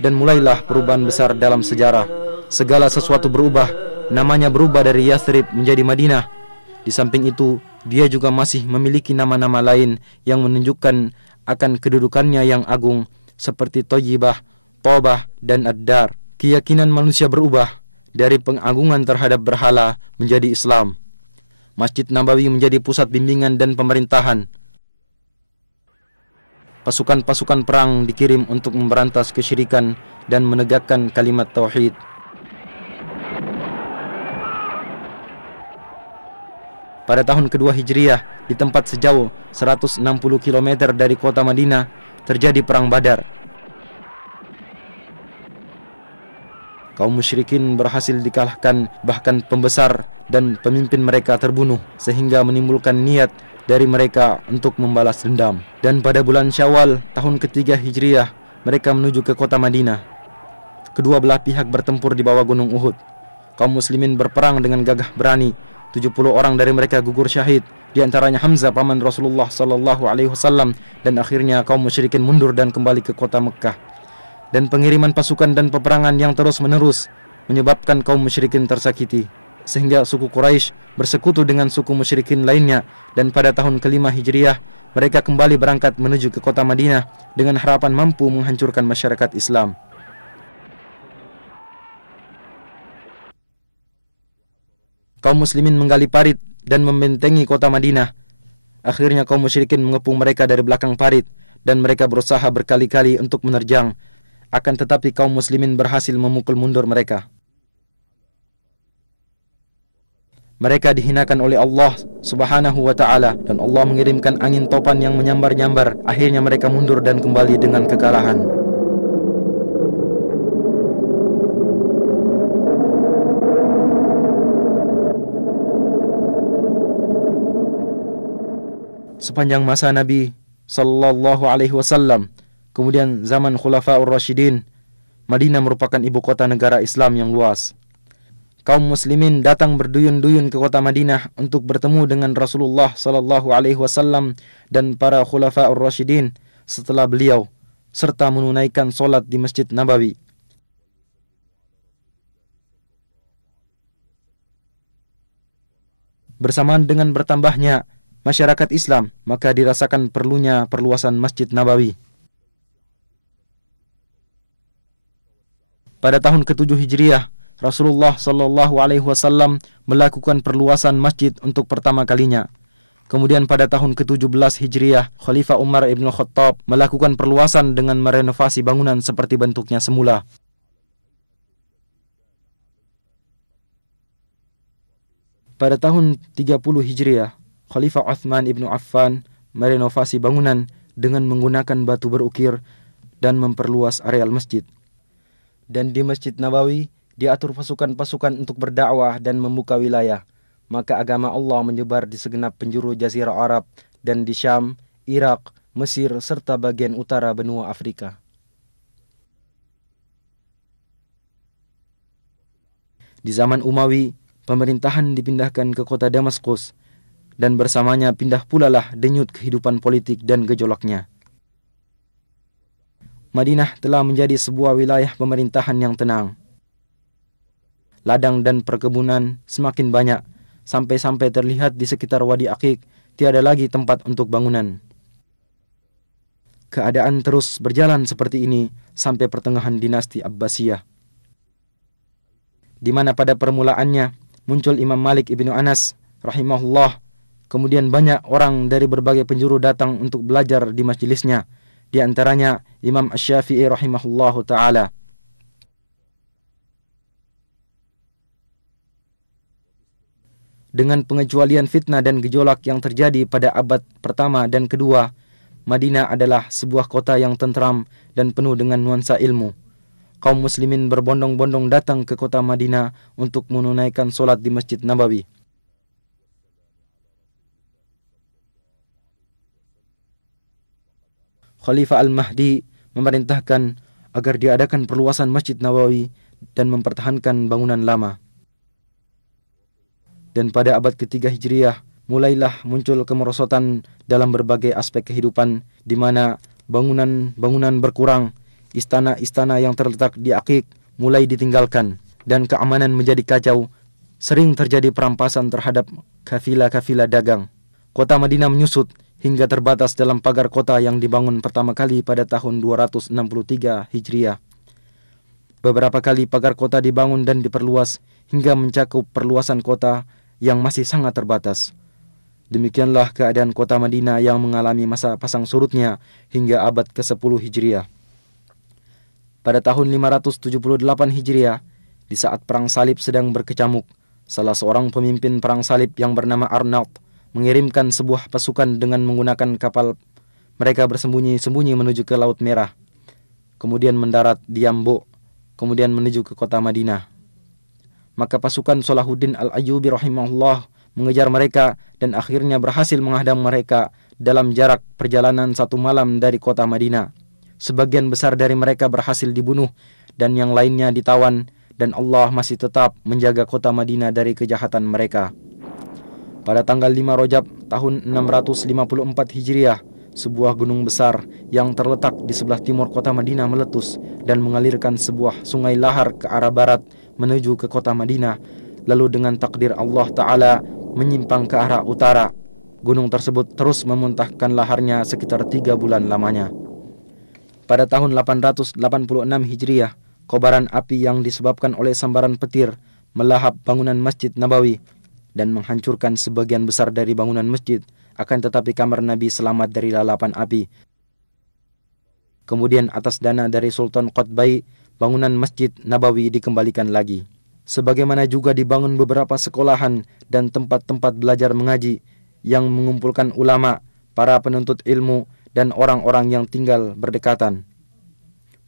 Dan mulailah perubahan besar dalam sejarah. Segala sesuatu berubah. Namanya berubah dari Yathrib menjadi Madinah. Di samping itu, dia juga masih memiliki nama-nama lain yang menunjukkan akan kedudukannya yang agung, seperti Thayyibah, Thobah, dan Ad-Dar. Keyakinan manusia berubah dari pengagungan terhadap berhala menjadi Islam. Masjid Nabawi menjadi pusat bimbingan dan pemerintahan. Pasukan-pasukan perang dikirim untuk memberantas kesyirikan dan menegakkan kalimat tauhid. Pada tahun kedua Hijriah, di tempat sejauh 160 km dari kota Madinah, terjadi perang Badar. Kaum musyrikin berhasil dikalahkan, bahkan pembesar dan pemimpin mereka terbunuh, sehingga menimbulkan niat dari mereka untuk membalas dendam. Dan pada bulan Syawal tahun ketiga Hijriah, mereka menuju ke kota Madinah. Kedua belah pihak bertempur di bawah gunung Uhud. Kaum muslimin berperang dengan gagah berani. 70 orang dari mereka gugur syahid, di antaranya Hamzah paman Rasulullah sallallahu alaihi wasallam, dan akhirnya kaum musyrikin mundur dan kembali ke kota Mekkah. Dan pengiriman pasukan dan peperangan yang terus-menerus menyebabkan kaum musyrikin tersakiti, sehingga suku Quraisy bersekutu dengan suku musyrikin lainnya, dan pada tahun kelima Hijriah mereka kembali berangkat menuju ke kota Madinah dengan harapan mampu menghancurkan masyarakat Islam. Kaum muslimin menggali parit dan membentengi kota Madinah. Akhirnya kaum musyrikin mengepung mereka dari belakang parit, dan mereka berusaha berkali-kali untuk menerjang. Akan tetapi kaum muslimin berhasil memukul mundur mereka. Mereka dihinakan oleh Allah subhanahu wa ta'ala, dan Allah mengirimkan angin topan yang menyambar-nyambar. Akhirnya mereka mundur dan kembali dengan kekalahan. Sepanjang masa Nabi sallallahu alaihi wasallam, kemudian zaman Khulafaur Rasyidin, Madinah merupakan ibu kota negara Islam yang luas. Kaum muslimin datang berduyun-duyun ke kota Madinah untuk bertemu dengan Rasulullah sallallahu alaihi wasallam dan para Khulafaur Rasyidin setelah beliau, serta menunaikan solat di Masjid Nabawi. Bersamaan dengan bertambahnya masyarakat Islam, maka dirasakan perlunya perluasan Masjid Nabawi. Pada tahun ke-7 Hijriah, Rasulullah sallallahu alaihi wasallam melakukan perluasan masjid untuk pertama kalinya. Kemudian pada tahun ke-17 Hijriah, Khalifah Umar ibn Khattab melakukan perluasan dengan merenovasi bangunan seperti bentuknya semula. Pada tahun 30 Hijriah, Khalifah Uthman ibn Affan merenovasi bangunan dengan menggunakan batu berukir dan memperluas areal masjid. Dan di Masjid Nabawi diatur pasukan-pasukan untuk berdakwah dan membuka wilayah. Maka agama Allah menyebar di segenap penjuru Jazirah Arab dan di Syam, Irak, Mesir, serta bagian utara benua Afrika. Di zaman Umawi, pemerintahan dipindahkan ke kota Damaskus, dan bersamanya pindah pula lah denyut kehidupan politik dan gejolaknya. Madinah telah menjadi sebuah wilayah pemerintahan yang tenang. Ladang dan perkebunan semakin banyak, sampai-sampai terlihat di sekitar Wadi Aqiq tiada lagi tempat untuk bangunan. Keadaan terus berjalan seperti ini sampai pertengahan dinasti Abbasiyah, di mana pada permulaannya muncul Imam Malik ibnu Anas rahimahullah. Kemudian banyak orang dari berbagai penjuru datang untuk belajar di majelisnya, di antaranya Imam Asy-Syafi'i rahimahullahu ta'ala. Dengan pengecualian fitnah dan gejolak yang terjadi pada abad pertama dan kedua, Madinah adalah sebuah kota yang tentram dan penuh dengan nuansa ilmu. Kaum muslimin berbondong-bondong datang ke kota Madinah untuk menunaikan solat di Masjid Nabawi. Khalifah Al-Mahdi memerintahkan agar diadakan perluasan Masjid Nabawi dan mempertahankan bangunan lama. Dan pada abad ketiga Hijriah, mulailah muncul kemerosotan dalam berbagai aspek kehidupan, di mana bangunan-bangunan berkurang, istana-istana yang terletak di Aqiq mulai ditinggalkan, dan keamanan menjadi kacau. Sering terjadi perampasan terhadap kafilah-kafilah dagang. Kota Madinah menyusut hingga terbatas dalam pagar kota yang dibangun pertama kali pada tahun 263 Hijriah. Beberapa kali pagar kota dibangun dan diperluas hingga mencakup perluasan kota yang masih sangat terbatas. Demikianlah keadaan kota Madinah yang mengalami masa pasang surutnya hingga abad ke-10 Hijriah. Pada tahun 578 Hijriah, di saat perang salib sedang berkecamuk, salah seorang pemimpin perang salib yang bernama Arnaud mengirimkan sebuah pasukan dengan menggunakan kapal. Mereka bersembunyi-sembunyi menuju ke Laut Merah, kemudian mendarat di Yambo, kemudian menuju ke kota Madinah. Maka pasukan Salahuddin Al-Ayyubi rahimahullah mengejar mereka dan akhirnya berhasil menghadang mereka dalam jarak perjalanan 1 malam dari kota Madinah. Sebagian besar dari mereka berhasil dibunuh dan yang lainnya ditawan, dan Allah masih tetap menjaga kota Madinah dari kejahatan mereka. Pada tanggal 5 Rajab tahun 654 Hijriah, sebuah gunung besar yang terletak di sebelah timur kota Madinah meletus dan mengalirkan sebuah sungai lahar ke arah barat menuju ke kota Madinah, lalu dengan takdir Allah Ta'ala menyimpang ke arah utara. Gunung tersebut terus memuntahkan laharnya sekitar 3 bulan lamanya. Pada tahun 886 Hijriah, kobaran api yang disebabkan oleh sambaran petir melahap bangunan Masjid Nabawi dan menghancurkan sebagian besar dari bangunan masjid, akan tetapi kamar Nabi selamat dari lalapan api. Kemudian atas dana dari Sultan Qutbai, bangunan Masjid Nabawi dikembalikan lagi. Sebagaimana juga dibangun beberapa sekolahan dan tempat-tempat belajar mengaji yang mengumpulkan ulama, para penuntut ilmu, dan orang-orang yang tinggal berdekatan.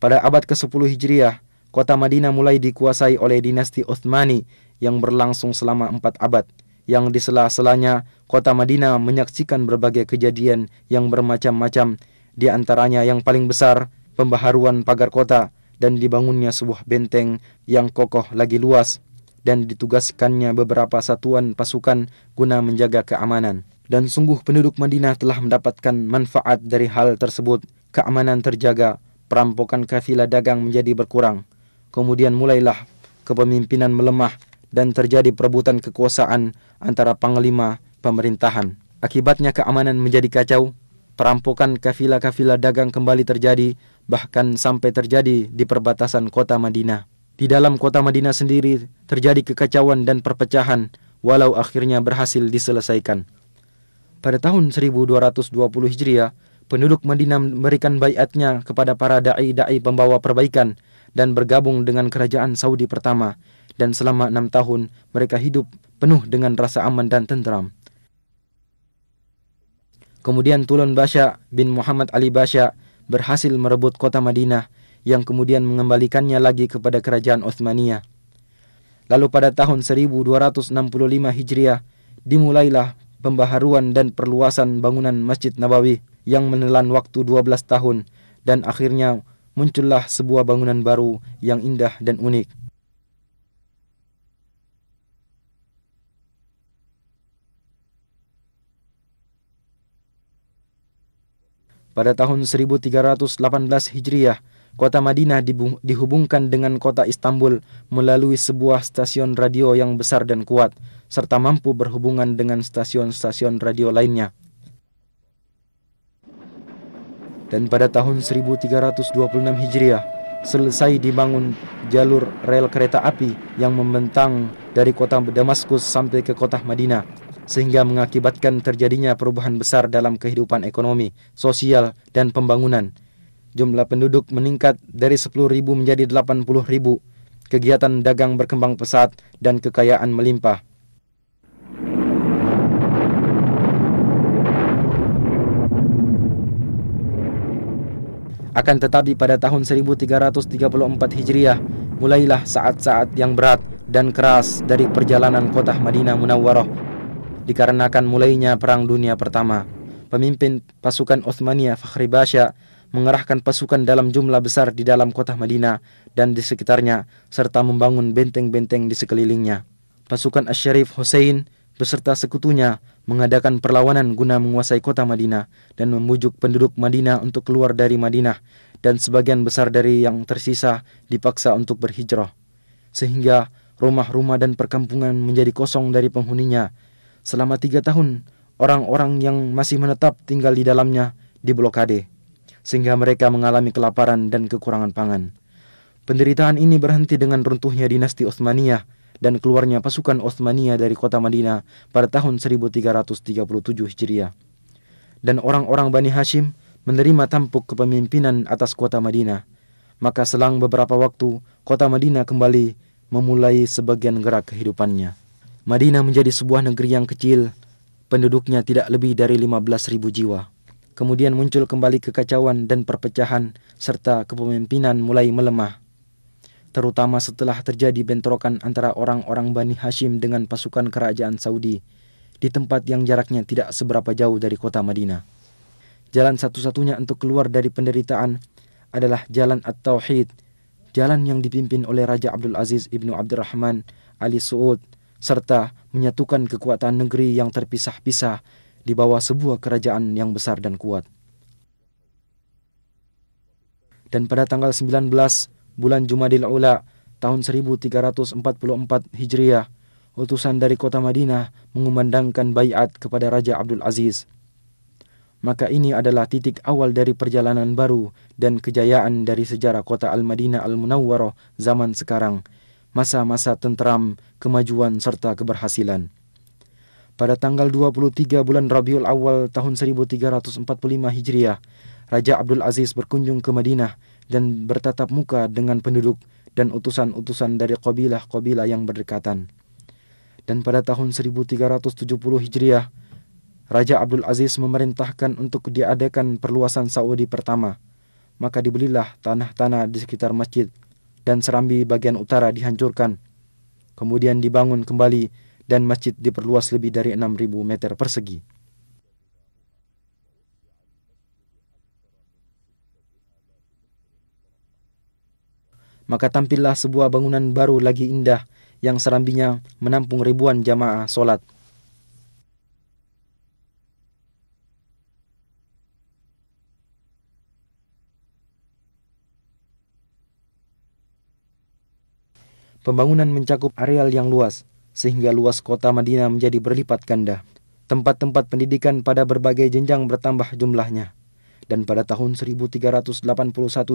Pada abad ke-10 Hijriah, kota Madinah mulai dikuasai oleh dinasti Utsmani yang berlangsung selama 4 abad, yang di sela-selanya kota Madinah menyaksikan berbagai kejadian yang bermacam-macam, di antaranya yang paling besar, pembaharuan pagar kota dan dibangunnya sebuah benteng yang kokoh lagi luas, dan ditugaskannya beberapa satuan pasukan guna menjaga keamanan. Dan sungguh penduduk Madinah telah mendapatkan manfaat dari hal tersebut. Keamanan terjaga, perampokan kafilah dagang menjadi berkurang. Kemudian mulailah kepemimpinan melemah dan terjadi perebutan kekuasaan antara panglima pemerintahan. Akibatnya keamanan menjadi kacau, perampokan kafilah-kafilah dagang kembali terjadi, bahkan sampai terjadi di perbatasan kota Madinah. Di dalam kota Madinah sendiri terjadi kekacauan dan perpecahan, walau akhirnya berhasil diselesaikan. Pada tahun 1220 Hijriah, penduduk Madinah memberikan baiatnya kepada para da'i-da'i pembawa perbaikan dan bergabung dengan kerajaan Saudi pertama, dan selama 6 tahun mereka hidup penuh dengan rasa aman dan tentram. Kemudian Tulun Basha bin Muhammad Ali Basha berhasil merebut kota Madinah, yang kemudian mengembalikannya lagi kepada kerajaan Utsmaniyah. Lalu pada tahun 1265 Hijriah dimulailah pembaharuan dan perluasan bangunan Masjid Nabawi yang menelan waktu 12 tahun, dan akhirnya muncullah sebuah bangunan baru yang indah dan unik. Pada tahun 1318 Hijriah, kota Madinah dihubungkan dengan kota Istanbul melalui sebuah stasiun radio yang besar dan kuat, serta mampu berhubungan dengan stasiun-stasiun radio lainnya. Dan pada tahun 1326 Hijriah, selesai dibangun jalur rel kereta api yang membentang dari kota Damaskus sampai ke kota Madinah, sehingga mengakibatkan terjadinya perubahan besar dalam kehidupan ekonomi, sosial, dan pembangunan. Jumlah penduduk meningkat dari 10.000 menjadi 80.000. Kegiatan dagang berkembang pesat dan kekayaan melimpah. Akan tetapi pada tahun 1334 Hijriah, mulailah saat-saat yang berat dan keras dari perjalanan kota Madinah Munawwarah dikarenakan mulainya Perang Dunia Pertama. Pemimpin pasukan Utsmaniyah Fakhri Basha mengerahkan pasukan dalam jumlah besar di dalam kota Madinah dan di sekitarnya serta membangun benteng-benteng di sekelilingnya. Pasukan Asy-Syarif Hussein beserta sekutunya mengadakan perlawanan guna menguasai kota Madinah dan membujuk penduduk Madinah untuk keluar dari Madinah, dan sebagian besar dari yang tersisa dipaksa untuk berhijrah, sehingga rumah-rumah dan perkampungan menjadi kosong dari penghuninya. Selama 3 tahun, orang-orang yang masih menetap tinggal di dalamnya diblokade, sehingga mereka mengalami kelaparan dan kekurangan pangan. Penderitaan ini berhenti dengan runtuhnya dinasti Utsmaniyah dan keluarnya pasukan Utsmaniyah dari kota Madinah pada tahun 1337 Hijriah. Dan orang-orang Bani Hashim menerima tampuk kepemimpinan atas kota Madinah. Maka selang beberapa waktu, kota Madinah kembali memulai sebagian gerak kehidupannya. Madinah menjadi sebuah negeri yang kecil, penduduknya tidak lebih dari 15.000 jiwa. Kemudian muncul kembali kekacauan dan perpecahan serta kepemimpinan mulai melemah, terutama setelah terjadi bentrokan antara orang-orang Bani Hashim dengan pasukan kerajaan Saudi di tempat yang jaraknya tidak seberapa jauh dari kota Madinah. Jalan satu-satunya untuk keluar dari penderitaan adalah jalan At-Tauhid, jalan yang dipimpin oleh Raja Abdul Aziz Ibnu Abdurrahman Ali Saud, serta menyatukan kekuatan negeri yang terpisah-pisah di bawah sebuah kerajaan yang besar dan kuat. Dan pada tanggal 19 bulan Jumadil Ula tahun 1344 Hijriah, utusan dari kota Madinah mengumandangkan baiat kepada Raja Abdul Aziz. Maka ini adalah titik awal dari perjalanan baru dan kejayaan dari sejarah kota Al-Madinah Al-Munawwarah zaman sekarang, masa-masa tentram, kemajuan serta keberhasilan. Pada tanggal 23 bulan Rabiul Awal tahun 1345 Hijriah, Raja Abdul Aziz berkunjung ke Madinah dan bertatap muka dengan penduduk dan utusan-utusan dari kabilah-kabilah yang berdekatan. Dan pada tahun 1370 Hijriah, Raja Abdul Aziz memerintahkan untuk diadakan perluasan Saudi pertama. Maka dibelilah tanah-tanah di sekitar masjid dan serambi bagian utara dihancurkan. Kemudian dibangun kembali dan masjid diperluas lebih dari 6.000 meter persegi. Maka tampillah sebuah bangunan baru lagi indah yang serambinya menampung ribuan jamaah solat. Pembangunan mencakup areal yang luas, sehingga luas kota Madinah menjadi berlipat ganda. Tempat-tempat pendidikan pada berbagai jenjang bertambah jumlahnya. Dan pada tahun 1381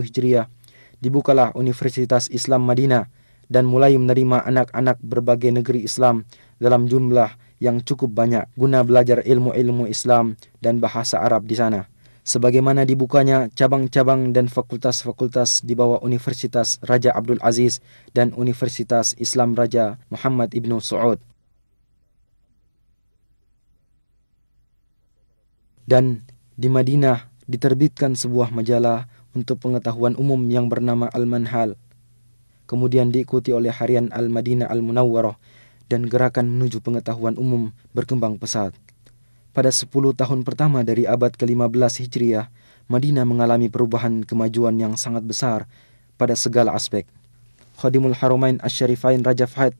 Hijriah, dibukalah Universitas Islam Madinah dan mulai menerima anak-anak berbagai negeri Islam dalam jumlah yang cukup banyak guna belajar ilmu-ilmu Islam dan bahasa Arab di sana. Sebagaimana dibukanya cabang-cabang dan fakultas-fakultas di bawah Universitas Raja Abdul Aziz dan Universitas Islam Raja Muhammad Ibnu Saud. Dan di Madinah diterbitkan sebuah majalah untuk pengetahuan umum yang bernama Al-Manhal. Kemudian diikuti oleh harian Al-Madinah Al-Munawwarah dan gerakan menuju pengetahuan umum berkembang pesat. Pada 10 tahun pertama dari abad ke-15 Hijriah, Madinah mengalami perubahan kemajuan yang sangat besar pada segala aspek. Khadimul Haramain Asy-Syarifain Raja Fahd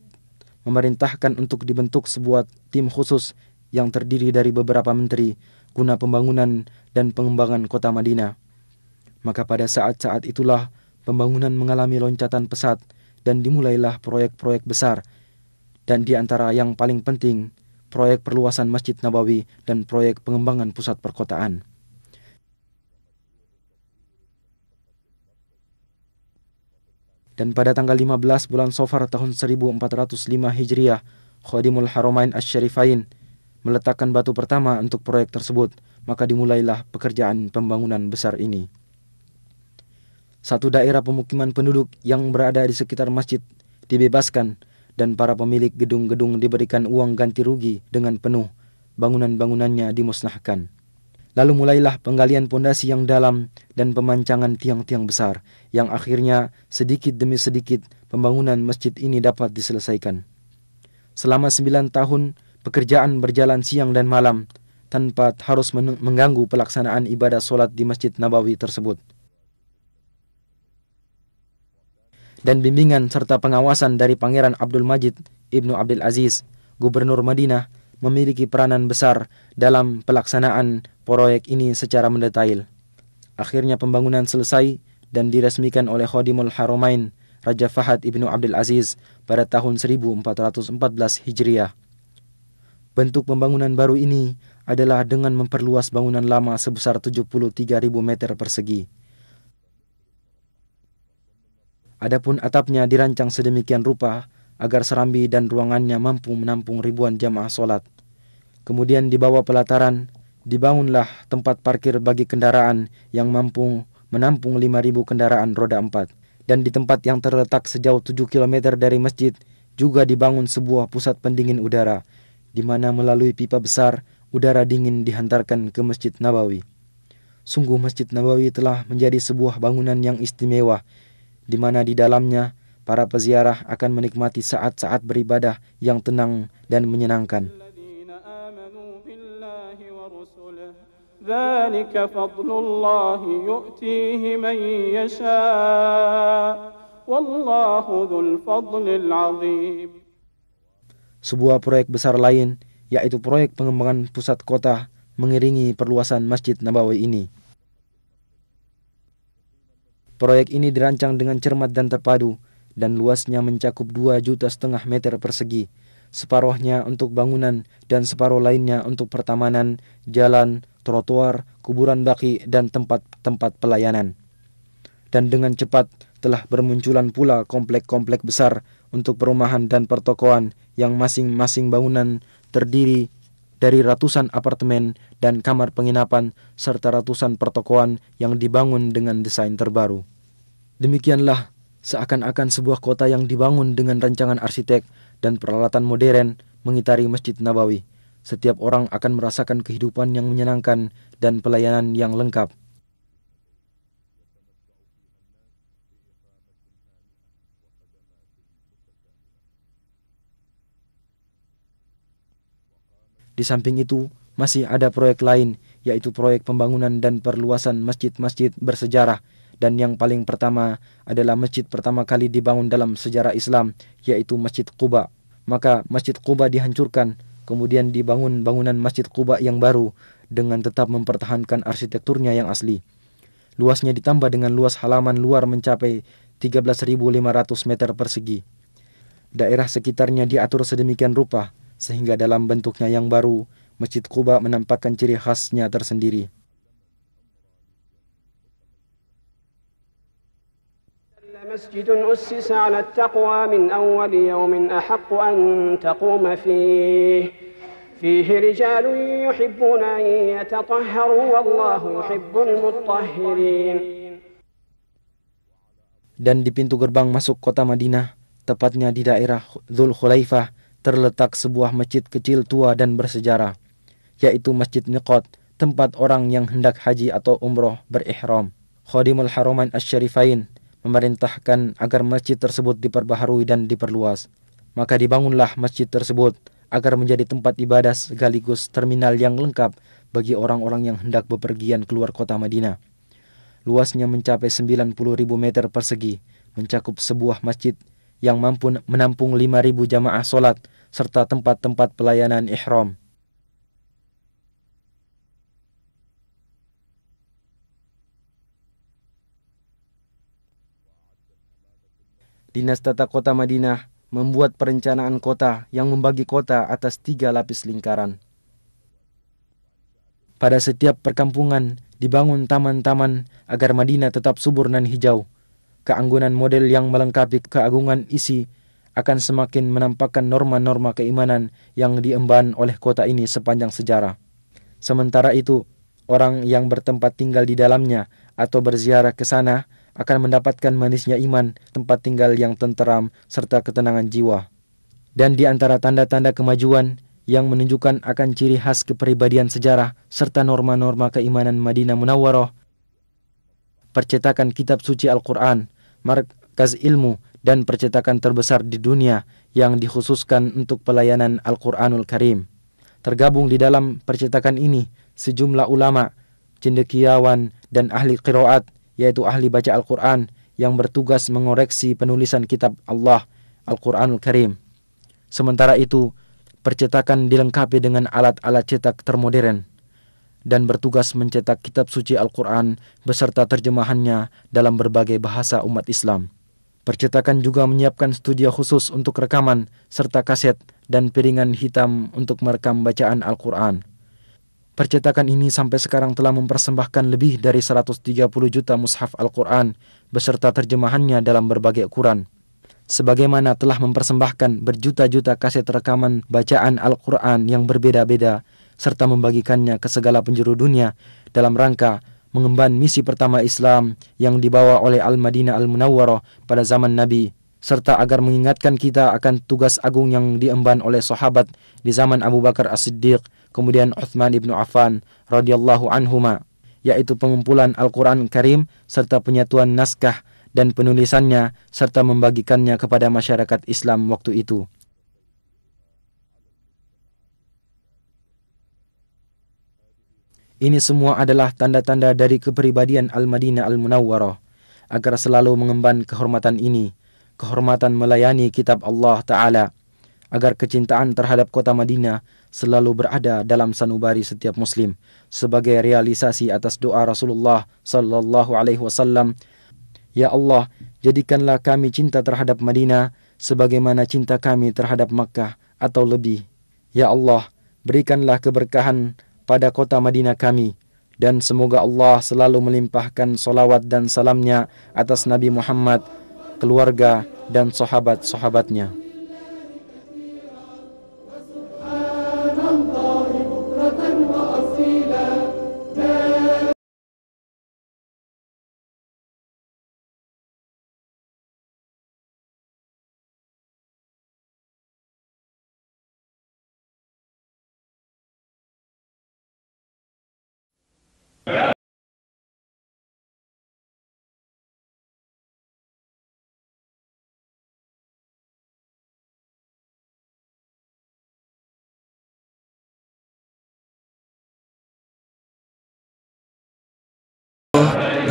memerintahkan untuk dibentuk sebuah tim khusus yang terdiri dari beberapa menteri guna pembangunan dan pengembangan kota Madinah. Maka pada saat-saat itulah pembangunan mengalami loncatan pesat dan dimulailah proyek-proyek besar, dan di antara yang paling penting, proyek perluasan Masjid Nabawi dan proyek pengembangan pusat perkotaan. Dan pada tanggal 15 bulan Safar tahun 1405 Hijriah, Khadimul Haramain Asy-Syarifain meletakkan batu pertama untuk proyek tersebut, maka dimulailah pekerjaan pembangunan besar ini. Satu daerah pemukiman penduduk yang berada di sekitar masjid dibebaskan dan para pemilik gedung-gedung diberikan uang ganti rugi dengan penuh, bangunan-bangunannya dimusnahkan. Lalu mulailah penggalian pondasi yang dalam dan pemancangan tiang-tiang besar, yang akhirnya sedikit demi sedikit pembangunan masjid ini dapat diselesaikan. Selama 9 tahun, pekerjaan berjalan siang dan malam, tanpa harus mengganggu pelaksanaan ibadah solat di Masjid Nabawi tersebut. Dan bimbingan serta pengawasan dari Pangeran Abdul Majid Ibnu Abdul Aziz, Gubernur Madinah, memiliki peranan besar dalam pelaksanaan proyek ini secara mendetail. Akhirnya pembangunan selesai dan diresmikan oleh Khadimul Haramain Raja Fahad Ibnu Abdul Aziz pada tahun 1414 Hijriah. Bentuk pembangunan baru ini adalah dengan memperluas bangunan lama sebesar 73.000 meter persegi. Adapun atapnya dirancang sedemikian rupa agar serambi dan ruangannya mampu menampung ribuan jamaah solat. Kemudian di bawah pelataran dibangunlah tempat parkir bagi kendaraan yang mampu menampung 5.000 kendaraan roda 4. Dan di tempat yang terletak sejauh 7 km dari masjid juga dibangun sebuah pusat pendingin udara, di mana melalui pipa besar udara dingin dihantarkan ke Masjid Nabawi. Sungguh Masjid Nabawi telah menjadi sebuah bangunan yang istimewa, di mana di dalamnya para peziarah akan menikmati saat-saat beribadah yang tenang dan menyenangkan. ذلك فضل الله يؤتيه من يشاء والله ذو الفضل العظيم. Sebuah proyek besar lain, yaitu proyek pengembangan pusat kota, mengiringi perluasan Masjid Nabawi ini. Proyek ini dirancang dengan cermat dan terpadu, dan luasnya mencakup 2,5 juta meter persegi, separuhnya untuk bangunan dan separuh lainnya untuk pertamanan, jalan, trotoar, kuburan baki, dan tempat-tempat pelayanan. Dan dengan cepat telah bermunculan pula komplek-komplek besar untuk perumahan dan pertokoan yang masing-masing bangunan terdiri dari ratusan apartemen dan kamar penginapan serta ratusan pertokoan yang dibangun dengan desain terbaru. Demikianlah seakan-akan sebuah kota yang dibangun dengan rancangan arsitek dan peralatan modern mengitari Masjid Nabawi. Setiap orang akan merasakan kehidupan yang menyenangkan dan pelayanan yang lengkap. Di samping itu, masih ada proyek lain, yaitu proyek pembangunan dan perluasan masjid-masjid bersejarah, dan yang paling pertama adalah masjid pertama kali dibangun dalam sejarah Islam, yaitu Masjid Quba. Maka Masjid Quba dihancurkan, kemudian dibangun bangunan Masjid Quba yang baru dengan tetap mempertahankan arsitekturnya yang asli. Luasnya ditambah dengan luas halaman luar mencapai 13.500 meter persegi. Daerah sekitarnya diatur sedemikian rupa sehingga dalam bentuknya yang baru, Masjid Quba menampakkan ciri khasnya tersendiri. مسجد أسس على التقوى من أول يوم أحق أن تقوم فيه رجال يحبون أن يتطهروا والله يحب المطهرين. Dan di pintu gerbang masuk kota Madinah, tepatnya di daerah Dzul Khulaifah, terletak sebuah masjid kecil tua dan bersejarah, yaitu Masjid Miqat, tempat orang yang hendak haji atau umroh berihram. Khadimul Haramain Asy-Syarifain memerintahkan agar masjid tersebut diperbaharui dan diperluas. Maka dibangunlah masjid tersebut agar menjadi tempat ibadah sekaligus terminal yang lengkap bagi orang-orang yang hendak bepergian keluar kota Madinah. Luasnya mencapai 90.000 meter persegi, mencakup sebuah masjid yang mampu menampung 5.000 jamaah solat serta tempat-tempat pelayanan ihram. Dinas Tata Kota Madinah membuat perencanaan kota yang membagi kota atas 3 lapis lingkaran. Pada setiap perkampungan dibangun taman-taman agar Madinah tetap subur dan hijau. Keanggunan model yang melengkapi keagungan isi akan semakin menampakkan norma-norma keimanan yang diemban oleh kota ini sepanjang sejarah. Sementara itu, orang yang bertempat tinggal di dalamnya atau berziarah ke sana akan mendapatkan manisnya iman, tempat tinggal yang tenteram, serta ketenangan jiwa. Dan di antara tanda-tanda kemajuan yang menunjukkan akan ciri khas kepribadian sejarah serta norma-norma keimanan Madinah Munawwarah, percetakan kitab suci Al-Quran, markaz ilmu dan percetakan terbesar di dunia yang dikhususkan untuk pelayanan Al-Quranul Karim. Tergabung di dalam percetakan ini sejumlah ulama, cendekiawan dan ahli qiraat, yaitu ahli baca Al-Quran yang bertugas mengoreksi penulisan kitab Allah, Al-Quranul Karim. Sementara itu, percetakan dilengkapi dengan alat-alat cetak termodern dan bertugas mencetak kitab suci Al-Quran beserta terjemahannya dalam berbagai bahasa umat Islam. Percetakan juga menyiapkan studio khusus untuk rekaman serta kaset dan piringan hitam untuk merekam bacaan Al-Quran. Percetakan ini sampai sekarang telah mempersembahkan lebih dari 130 juta mushaf Al-Quran beserta terjemahannya dalam berbagai ukuran. Sebagaimana telah mempersembahkan berjuta-juta kaset rekaman bacaan Al-Quran yang berbeda-beda serta membagikannya ke segala penjuru dunia dalam rangka mengemban misi pertama Islam yang dibawa oleh Al-Madinah Al-Munawwarah pada zaman Nabi, serta agar mengingatkan kita akan tugas agung yang diemban oleh sahabat di zaman Abu Bakar As-Siddiq, kemudian Uthman ibn Affan radhiyallahu anhuma, yaitu pengumpulan Al-Quran Karim serta penyatuan naskah dan penulisannya serta membagikannya kepada masyarakat Islam waktu itu. Ini semua adalah tanda-tanda dari kepribadian Al-Madinah Al-Munawwarah agar selalu mengemban kehormatan ini, kehormatan melayani kitab Allah Ta'ala, agar kecintaan terhadap kota Madinah selalu berada dalam sanubari setiap muslim sebagai realisasi atas doa Rasulullah sallallahu alaihi wasallam, "Ya Allah, jadikanlah kami cinta terhadap Madinah sebagaimana cinta kami terhadap Makkah atau lebih. Ya Allah, berikanlah keberkahan pada kota Madinah kami, dan semoga Allah selalu melimpahkan salawat dan salamnya atas Nabi Muhammad, keluarga dan sahabat-sahabatnya."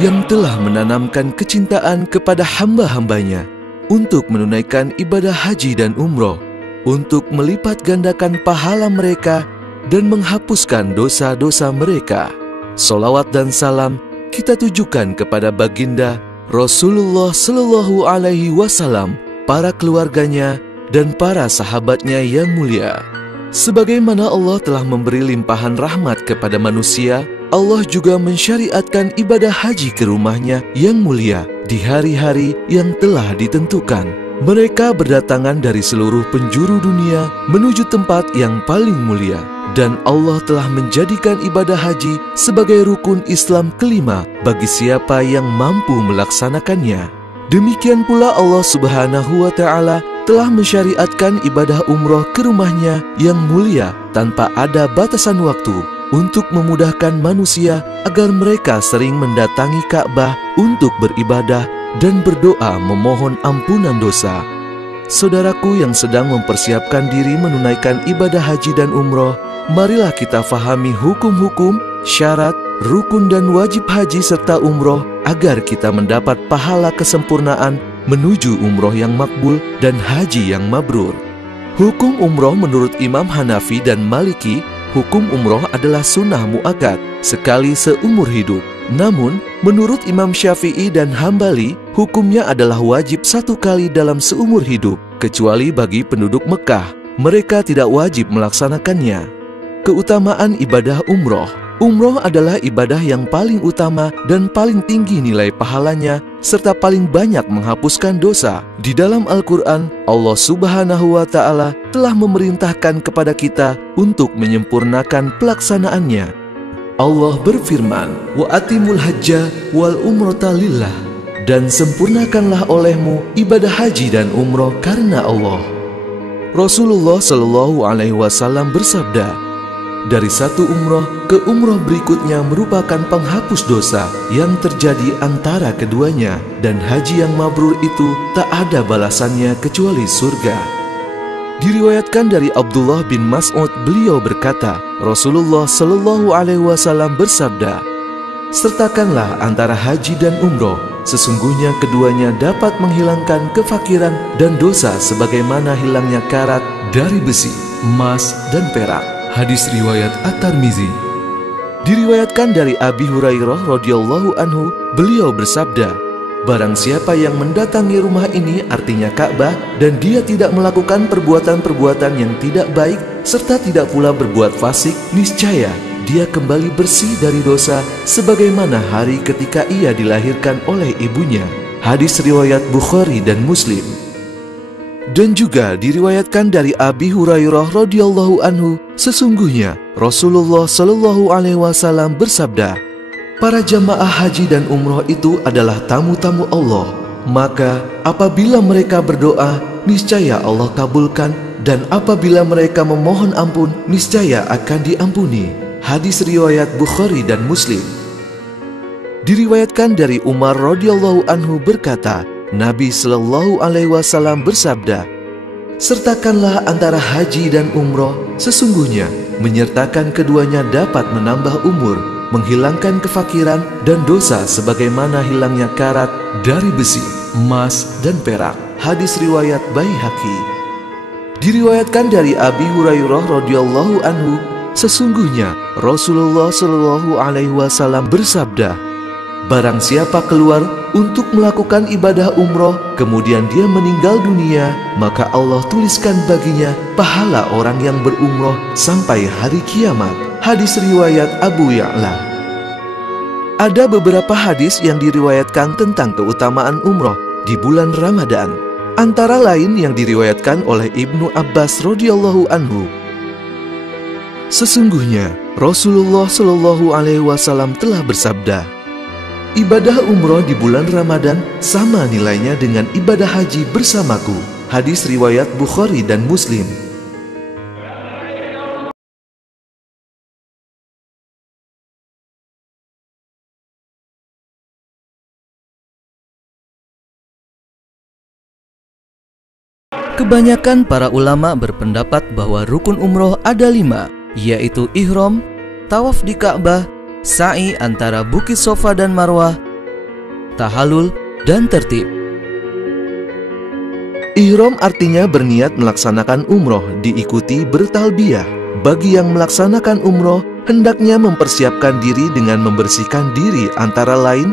yang telah menanamkan kecintaan kepada hamba-hambanya untuk menunaikan ibadah haji dan umroh, untuk melipat gandakan pahala mereka dan menghapuskan dosa-dosa mereka. Salawat dan salam kita tujukan kepada baginda Rasulullah Sallallahu Alaihi Wasallam, para keluarganya dan para sahabatnya yang mulia. Sebagaimana Allah telah memberi limpahan rahmat kepada manusia, Allah juga mensyariatkan ibadah haji ke rumahnya yang mulia di hari-hari yang telah ditentukan. Mereka berdatangan dari seluruh penjuru dunia menuju tempat yang paling mulia, dan Allah telah menjadikan ibadah haji sebagai rukun Islam kelima bagi siapa yang mampu melaksanakannya. Demikian pula Allah Subhanahu wa Ta'ala telah mensyariatkan ibadah umroh ke rumahnya yang mulia tanpa ada batasan waktu, untuk memudahkan manusia agar mereka sering mendatangi Ka'bah untuk beribadah dan berdoa memohon ampunan dosa. Saudaraku yang sedang mempersiapkan diri menunaikan ibadah haji dan umroh, marilah kita fahami hukum-hukum, syarat, rukun dan wajib haji serta umroh agar kita mendapat pahala kesempurnaan menuju umroh yang makbul dan haji yang mabrur. Hukum umroh menurut Imam Hanafi dan Maliki, hukum umroh adalah sunnah muakkad sekali seumur hidup. Namun, menurut Imam Syafi'i dan Hambali, hukumnya adalah wajib satu kali dalam seumur hidup, kecuali bagi penduduk Mekah. Mereka tidak wajib melaksanakannya. Keutamaan ibadah umroh. Umroh adalah ibadah yang paling utama dan paling tinggi nilai pahalanya, serta paling banyak menghapuskan dosa. Di dalam Al-Quran, Allah Subhanahu wa Ta'ala telah memerintahkan kepada kita untuk menyempurnakan pelaksanaannya. Allah berfirman, "Wa atimul hajja wal umrata lillah," dan sempurnakanlah olehmu ibadah haji dan umroh karena Allah. Rasulullah Shallallahu Alaihi Wasallam bersabda, dari satu umroh ke umroh berikutnya merupakan penghapus dosa yang terjadi antara keduanya, dan haji yang mabrur itu tak ada balasannya kecuali surga. Diriwayatkan dari Abdullah bin Mas'ud, beliau berkata, Rasulullah Shallallahu Alaihi Wasallam bersabda, sertakanlah antara haji dan umroh, sesungguhnya keduanya dapat menghilangkan kefakiran dan dosa sebagaimana hilangnya karat dari besi, emas, dan perak. Hadis riwayat At-Tirmizi. Diriwayatkan dari Abi Hurairah radhiyallahu anhu, beliau bersabda, barang siapa yang mendatangi rumah ini, artinya Ka'bah, dan dia tidak melakukan perbuatan-perbuatan yang tidak baik serta tidak pula berbuat fasik, niscaya dia kembali bersih dari dosa sebagaimana hari ketika ia dilahirkan oleh ibunya. Hadis riwayat Bukhari dan Muslim. Dan juga diriwayatkan dari Abi Hurairah radhiyallahu anhu, sesungguhnya Rasulullah Shallallahu Alaihi Wasallam bersabda, para jamaah haji dan umroh itu adalah tamu-tamu Allah, maka apabila mereka berdoa, niscaya Allah kabulkan, dan apabila mereka memohon ampun, niscaya akan diampuni. Hadis riwayat Bukhari dan Muslim. Diriwayatkan dari Umar radhiyallahu anhu berkata, Nabi Shallallahu Alaihi Wasallam bersabda, sertakanlah antara haji dan umroh, sesungguhnya menyertakan keduanya dapat menambah umur, menghilangkan kefakiran dan dosa sebagaimana hilangnya karat dari besi, emas, dan perak. Hadis riwayat Baihaqi. Diriwayatkan dari Abi Hurairah radhiyallahu anhu, sesungguhnya Rasulullah Shallallahu Alaihi Wasallam bersabda, barang siapa keluar untuk melakukan ibadah umroh, kemudian dia meninggal dunia, maka Allah tuliskan baginya pahala orang yang berumroh sampai hari kiamat. Hadis riwayat Abu Ya'la. Ada beberapa hadis yang diriwayatkan tentang keutamaan umroh di bulan Ramadan, antara lain yang diriwayatkan oleh Ibnu Abbas radhiyallahu anhu. Sesungguhnya Rasulullah Shallallahu Alaihi Wasallam telah bersabda, ibadah umroh di bulan Ramadan sama nilainya dengan ibadah haji bersamaku. Hadis riwayat Bukhari dan Muslim. Kebanyakan para ulama berpendapat bahwa rukun umroh ada 5, yaitu ihram, tawaf di Ka'bah, sa'i antara Bukit Sofa dan Marwah, tahallul, dan tertib. Ihram artinya berniat melaksanakan umroh, diikuti bertalbiyah. Bagi yang melaksanakan umroh, hendaknya mempersiapkan diri dengan membersihkan diri, antara lain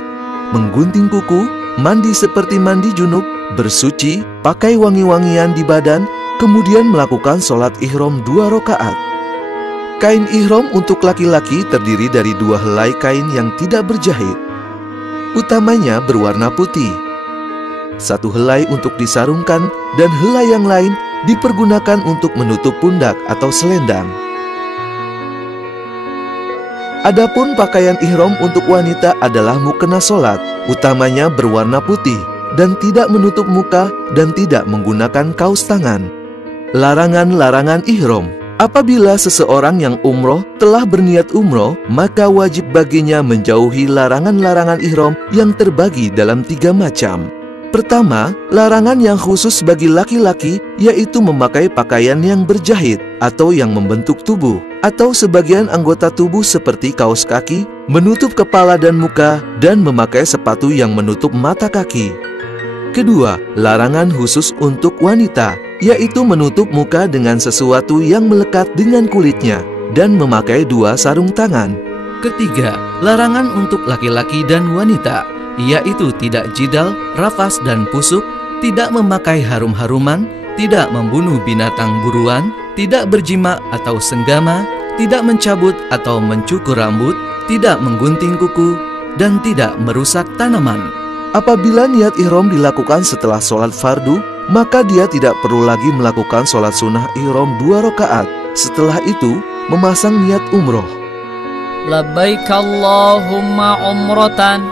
menggunting kuku, mandi seperti mandi junub, bersuci, pakai wangi-wangian di badan, kemudian melakukan sholat ihram 2 rakaat. Kain ihram untuk laki-laki terdiri dari 2 helai kain yang tidak berjahit, utamanya berwarna putih. 1 helai untuk disarungkan dan helai yang lain dipergunakan untuk menutup pundak atau selendang. Adapun pakaian ihram untuk wanita adalah mukena sholat, utamanya berwarna putih dan tidak menutup muka dan tidak menggunakan kaos tangan. Larangan-larangan ihram. Apabila seseorang yang umroh telah berniat umroh, maka wajib baginya menjauhi larangan-larangan ihram yang terbagi dalam 3 macam. Pertama, larangan yang khusus bagi laki-laki, yaitu memakai pakaian yang berjahit atau yang membentuk tubuh, atau sebagian anggota tubuh seperti kaos kaki, menutup kepala dan muka, dan memakai sepatu yang menutup mata kaki. Kedua, larangan khusus untuk wanita, yaitu menutup muka dengan sesuatu yang melekat dengan kulitnya, dan memakai 2 sarung tangan. Ketiga, larangan untuk laki-laki dan wanita, yaitu tidak jidal, rafas, dan pusuk, tidak memakai harum-haruman, tidak membunuh binatang buruan, tidak berjima atau senggama, tidak mencabut atau mencukur rambut, tidak menggunting kuku, dan tidak merusak tanaman. Apabila niat ihram dilakukan setelah sholat fardu, maka dia tidak perlu lagi melakukan sholat sunnah ihram 2 rakaat. Setelah itu, memasang niat umroh. Labbaik Allahumma umratan,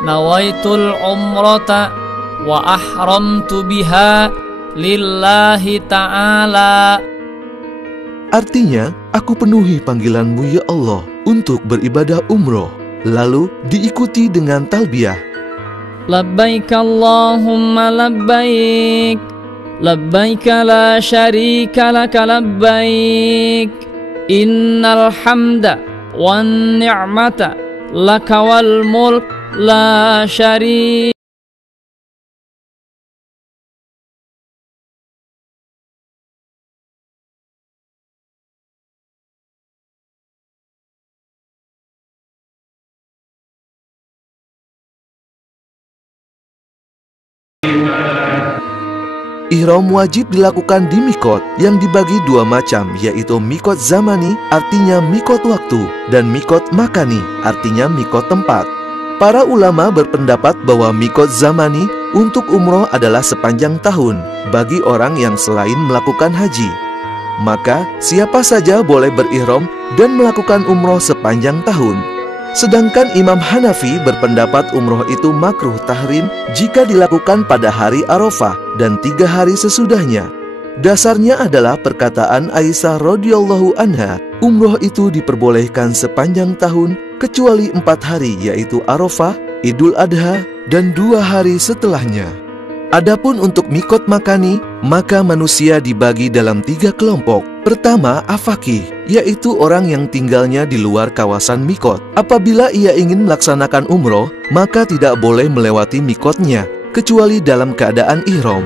nawaitul umrata, wa ahramtu biha lillahi ta'ala. Artinya, aku penuhi panggilan-Mu ya Allah untuk beribadah umroh. Lalu diikuti dengan talbiyah. Labbaik Allahumma labbaik, labbaik la syarika laka labbaik, innal hamda wan ni'mata laka wal mulk la syarika. Ihram wajib dilakukan di mikot yang dibagi dua macam, yaitu mikot zamani artinya mikot waktu dan mikot makani artinya mikot tempat. Para ulama berpendapat bahwa mikot zamani untuk umroh adalah sepanjang tahun bagi orang yang selain melakukan haji. Maka siapa saja boleh berihram dan melakukan umroh sepanjang tahun. Sedangkan Imam Hanafi berpendapat umroh itu makruh tahrim jika dilakukan pada hari Arafah dan 3 hari sesudahnya. Dasarnya adalah perkataan Aisyah radhiyallahu anha, umroh itu diperbolehkan sepanjang tahun kecuali 4 hari, yaitu Arafah, Idul Adha, dan 2 hari setelahnya. Adapun untuk mikot makani, maka manusia dibagi dalam 3 kelompok. Pertama, afaqih, yaitu orang yang tinggalnya di luar kawasan mikot. Apabila ia ingin melaksanakan umroh, maka tidak boleh melewati mikotnya, kecuali dalam keadaan ihram.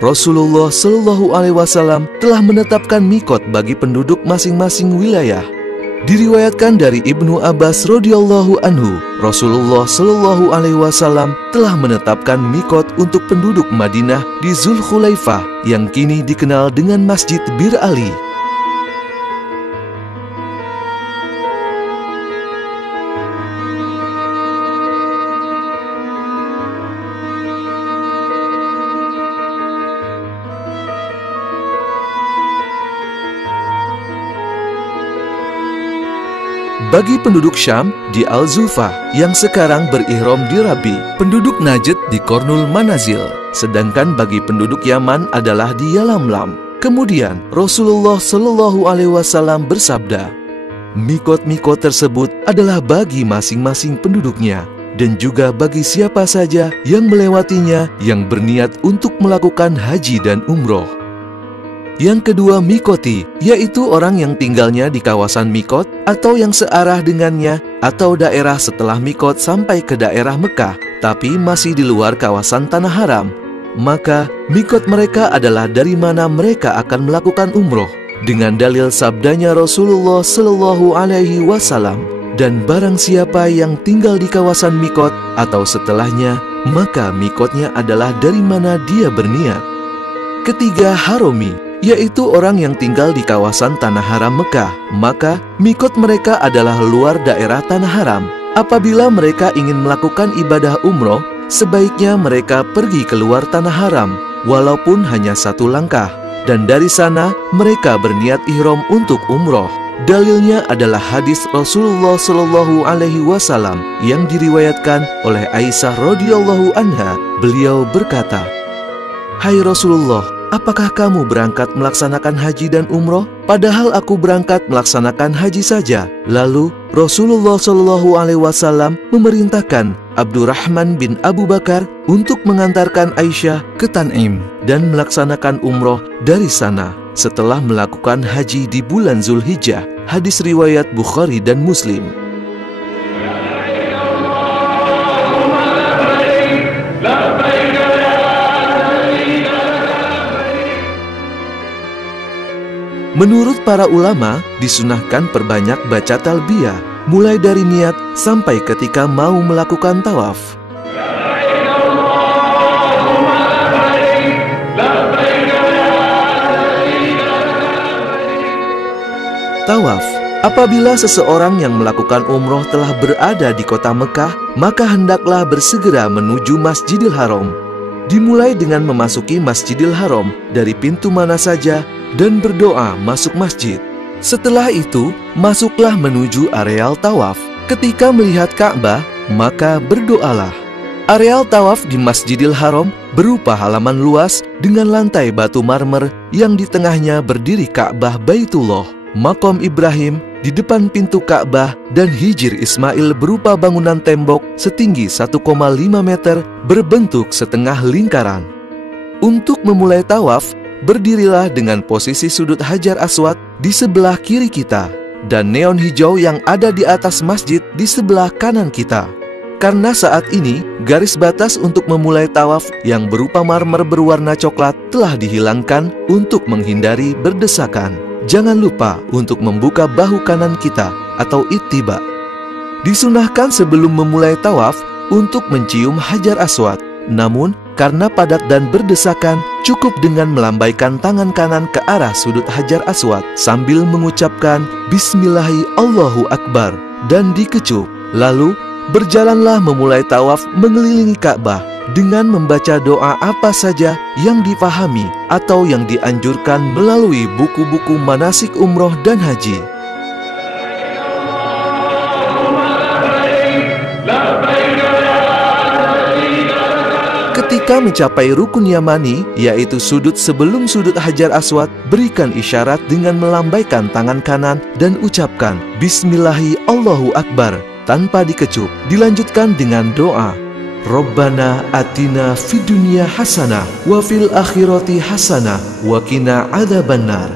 Rasulullah Shallallahu Alaihi Wasallam telah menetapkan mikot bagi penduduk masing-masing wilayah. Diriwayatkan dari Ibnu Abbas radhiyallahu anhu, Rasulullah Shallallahu Alaihi Wasallam telah menetapkan mikot untuk penduduk Madinah di Zulkhulaifah yang kini dikenal dengan Masjid Bir Ali. Bagi penduduk Syam di Al-Zulfa yang sekarang berihram di Rabi, penduduk Najd di Kornul Manazil, sedangkan bagi penduduk Yaman adalah di Yalamlam. Kemudian Rasulullah Shallallahu Alaihi Wasallam bersabda, mikot-mikot tersebut adalah bagi masing-masing penduduknya dan juga bagi siapa saja yang melewatinya yang berniat untuk melakukan haji dan umroh. Yang kedua, mikoti, yaitu orang yang tinggalnya di kawasan mikot atau yang searah dengannya atau daerah setelah mikot sampai ke daerah Mekah, tapi masih di luar kawasan tanah haram. Maka mikot mereka adalah dari mana mereka akan melakukan umroh, dengan dalil sabdanya Rasulullah Shallallahu Alaihi Wasallam. Dan barang siapa yang tinggal di kawasan mikot atau setelahnya, maka mikotnya adalah dari mana dia berniat. Ketiga, haromi, yaitu orang yang tinggal di kawasan tanah haram Mekah, maka mikot mereka adalah luar daerah tanah haram. Apabila mereka ingin melakukan ibadah umroh, sebaiknya mereka pergi keluar tanah haram, walaupun hanya 1 langkah, dan dari sana mereka berniat ihram untuk umroh. Dalilnya adalah hadis Rasulullah Shallallahu Alaihi Wasallam yang diriwayatkan oleh Aisyah radhiyallahu anha. Beliau berkata, "Hai Rasulullah, apakah kamu berangkat melaksanakan haji dan umroh? Padahal aku berangkat melaksanakan haji saja." Lalu Rasulullah Shallallahu Alaihi Wasallam memerintahkan Abdurrahman bin Abu Bakar untuk mengantarkan Aisyah ke Tan'im dan melaksanakan umroh dari sana setelah melakukan haji di bulan Zulhijjah. Hadis riwayat Bukhari dan Muslim. Menurut para ulama, disunahkan perbanyak baca talbiyah, mulai dari niat sampai ketika mau melakukan tawaf. Tawaf. Apabila seseorang yang melakukan umroh telah berada di kota Mekah, maka hendaklah bersegera menuju Masjidil Haram. Dimulai dengan memasuki Masjidil Haram dari pintu mana saja dan berdoa masuk masjid. Setelah itu, masuklah menuju areal tawaf. Ketika melihat Ka'bah, maka berdoalah. Areal tawaf di Masjidil Haram berupa halaman luas dengan lantai batu marmer yang di tengahnya berdiri Ka'bah Baitullah, Makom Ibrahim di depan pintu Ka'bah, dan Hijr Ismail berupa bangunan tembok setinggi 1,5 meter berbentuk setengah lingkaran. Untuk memulai tawaf, berdirilah dengan posisi sudut Hajar Aswad di sebelah kiri kita dan neon hijau yang ada di atas masjid di sebelah kanan kita. Karena saat ini, garis batas untuk memulai tawaf yang berupa marmer berwarna coklat telah dihilangkan untuk menghindari berdesakan. Jangan lupa untuk membuka bahu kanan kita atau ittiba. Disunahkan sebelum memulai tawaf untuk mencium Hajar Aswad. Namun, karena padat dan berdesakan, cukup dengan melambaikan tangan kanan ke arah sudut Hajar Aswad sambil mengucapkan Bismillahi Allahu Akbar dan dikecup. Lalu, berjalanlah memulai tawaf mengelilingi Ka'bah dengan membaca doa apa saja yang dipahami atau yang dianjurkan melalui buku-buku manasik umroh dan haji. Ketika mencapai rukun Yamani, yaitu sudut sebelum sudut Hajar Aswad, berikan isyarat dengan melambaikan tangan kanan dan ucapkan Bismillahi Allahu Akbar tanpa dikecup. Dilanjutkan dengan doa Rabbana atina fid dunya hasanah wa fil akhirati hasanah wa qina adzabannar.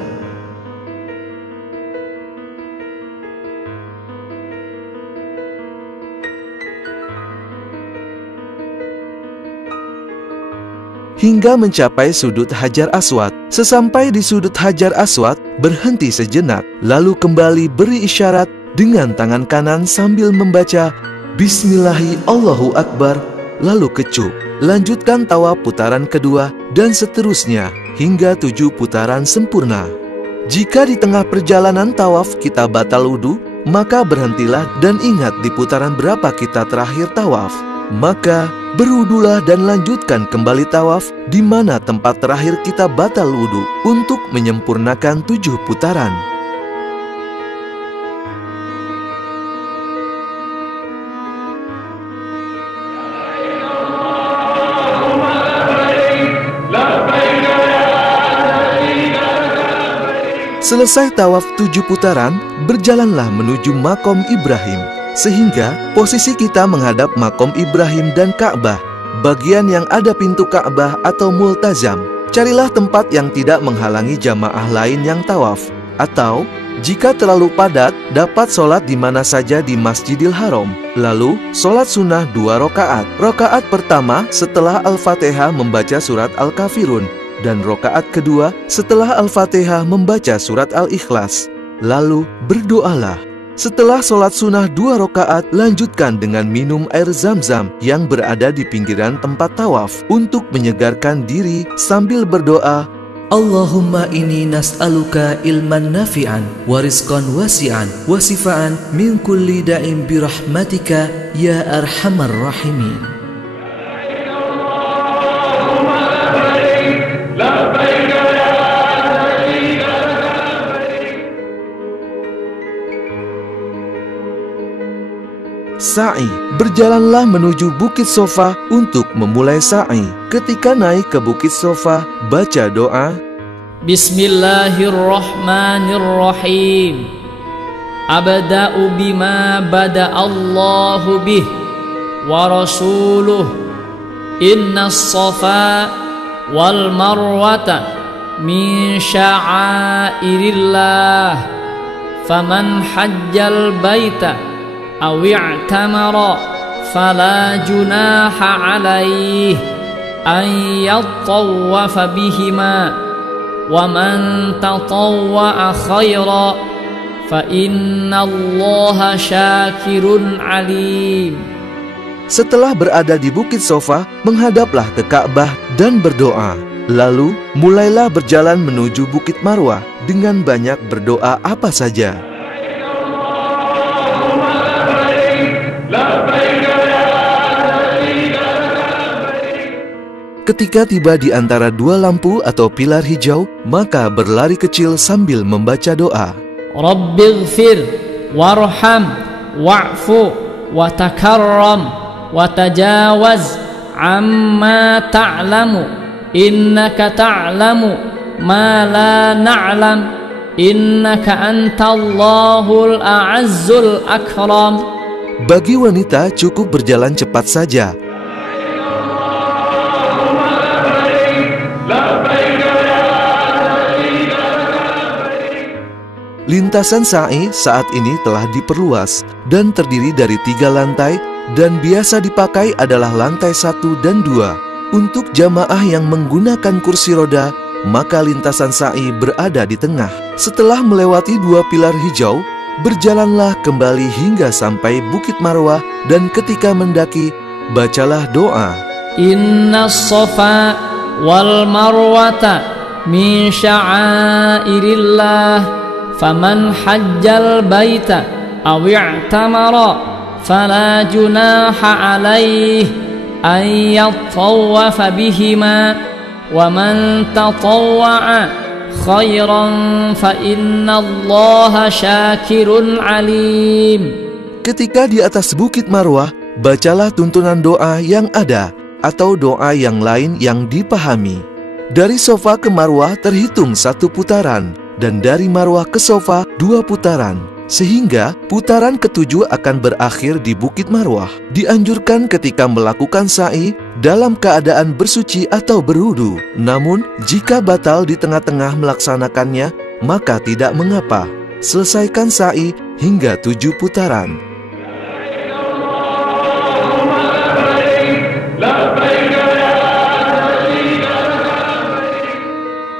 Hingga mencapai sudut Hajar Aswad. Sesampai di sudut Hajar Aswad, berhenti sejenak, lalu kembali beri isyarat dengan tangan kanan sambil membaca Bismillahi Allahu Akbar, lalu kecup. Lanjutkan tawaf putaran kedua dan seterusnya hingga 7 putaran sempurna. Jika di tengah perjalanan tawaf kita batal wudu, maka berhentilah dan ingat di putaran berapa kita terakhir tawaf. Maka berwudulah dan lanjutkan kembali tawaf di mana tempat terakhir kita batal wudu untuk menyempurnakan 7 putaran. Selesai tawaf 7 putaran, berjalanlah menuju Makom Ibrahim, sehingga posisi kita menghadap Makom Ibrahim dan Ka'bah. Bagian yang ada pintu Ka'bah atau multazam, carilah tempat yang tidak menghalangi jamaah lain yang tawaf. Atau, jika terlalu padat, dapat sholat di mana saja di Masjidil Haram. Lalu, sholat sunnah 2 rakaat. Rakaat pertama setelah Al-Fatihah membaca surat Al-Kafirun, dan rokaat kedua setelah Al-Fatihah membaca surat Al-Ikhlas. Lalu berdoalah. Setelah sholat sunnah 2 rokaat, lanjutkan dengan minum air zam-zam yang berada di pinggiran tempat tawaf untuk menyegarkan diri sambil berdoa, Allahumma inni nas'aluka ilman nafi'an wa rizqan wasi'an wa sifaan min kulli da'im birahmatika ya arhamar rahimin. Sa'i, berjalanlah menuju Bukit Sofa untuk memulai sa'i. Ketika naik ke Bukit Sofa, baca doa Bismillahirrahmanirrahim. Abda'u bima bada'allahu bih wa rasuluh. Inna as-safa wal marwata min sya'airillah. Faman hajjal baita aw i'tamara fala junaha alaih an yattawwafa bihima wa man tatawwa'a khaira fa innallaha syakirun alim. Setelah berada di Bukit Sofa, menghadaplah ke Ka'bah dan berdoa. Lalu mulailah berjalan menuju Bukit Marwah dengan banyak berdoa apa saja. Ketika tiba di antara 2 lampu atau pilar hijau, maka berlari kecil sambil membaca doa. Rabbighfir warham wa'fu wa takarram wa tajawaz amma ta'lamu innaka ta'lamu ma la na'lam innaka antallahul a'azzul akram. Bagi wanita cukup berjalan cepat saja. Lintasan sa'i saat ini telah diperluas dan terdiri dari 3 lantai dan biasa dipakai adalah lantai 1 dan 2. Untuk jamaah yang menggunakan kursi roda, maka lintasan sa'i berada di tengah. Setelah melewati 2 pilar hijau, berjalanlah kembali hingga sampai Bukit Marwah dan ketika mendaki, bacalah doa. Inna Safa wal Marwata min sya'airillah faman hajjal baita aw i'tamara fala junaha alaih an yatawafa bihima wa man tatawwa'a khairan fa innallaha syakirun alim. Ketika di atas Bukit Marwah, bacalah tuntunan doa yang ada atau doa yang lain yang dipahami. Dari Safa ke Marwah terhitung 1 putaran, dan dari Marwah ke Safa 2 putaran, sehingga putaran ke-7 akan berakhir di Bukit Marwah. Dianjurkan ketika melakukan sa'i dalam keadaan bersuci atau berwudu. Namun, jika batal di tengah-tengah melaksanakannya, maka tidak mengapa. Selesaikan sa'i hingga 7 putaran.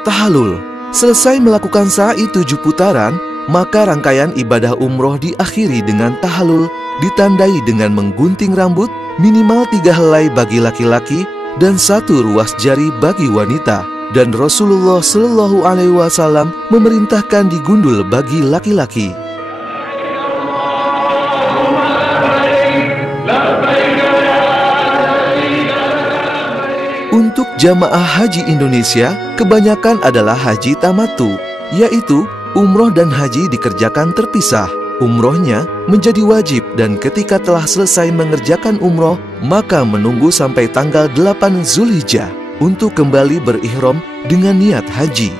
Tahallul. Selesai melakukan sa'i 7 putaran, maka rangkaian ibadah umroh diakhiri dengan tahallul, ditandai dengan menggunting rambut, minimal 3 helai bagi laki-laki dan 1 ruas jari bagi wanita. Dan Rasulullah Shallallahu Alaihi Wasallam memerintahkan digundul bagi laki-laki. Untuk jamaah haji Indonesia, kebanyakan adalah haji tamattu, yaitu umroh dan haji dikerjakan terpisah. Umrohnya menjadi wajib dan ketika telah selesai mengerjakan umroh, maka menunggu sampai tanggal 8 Zulhijjah untuk kembali berihram dengan niat haji.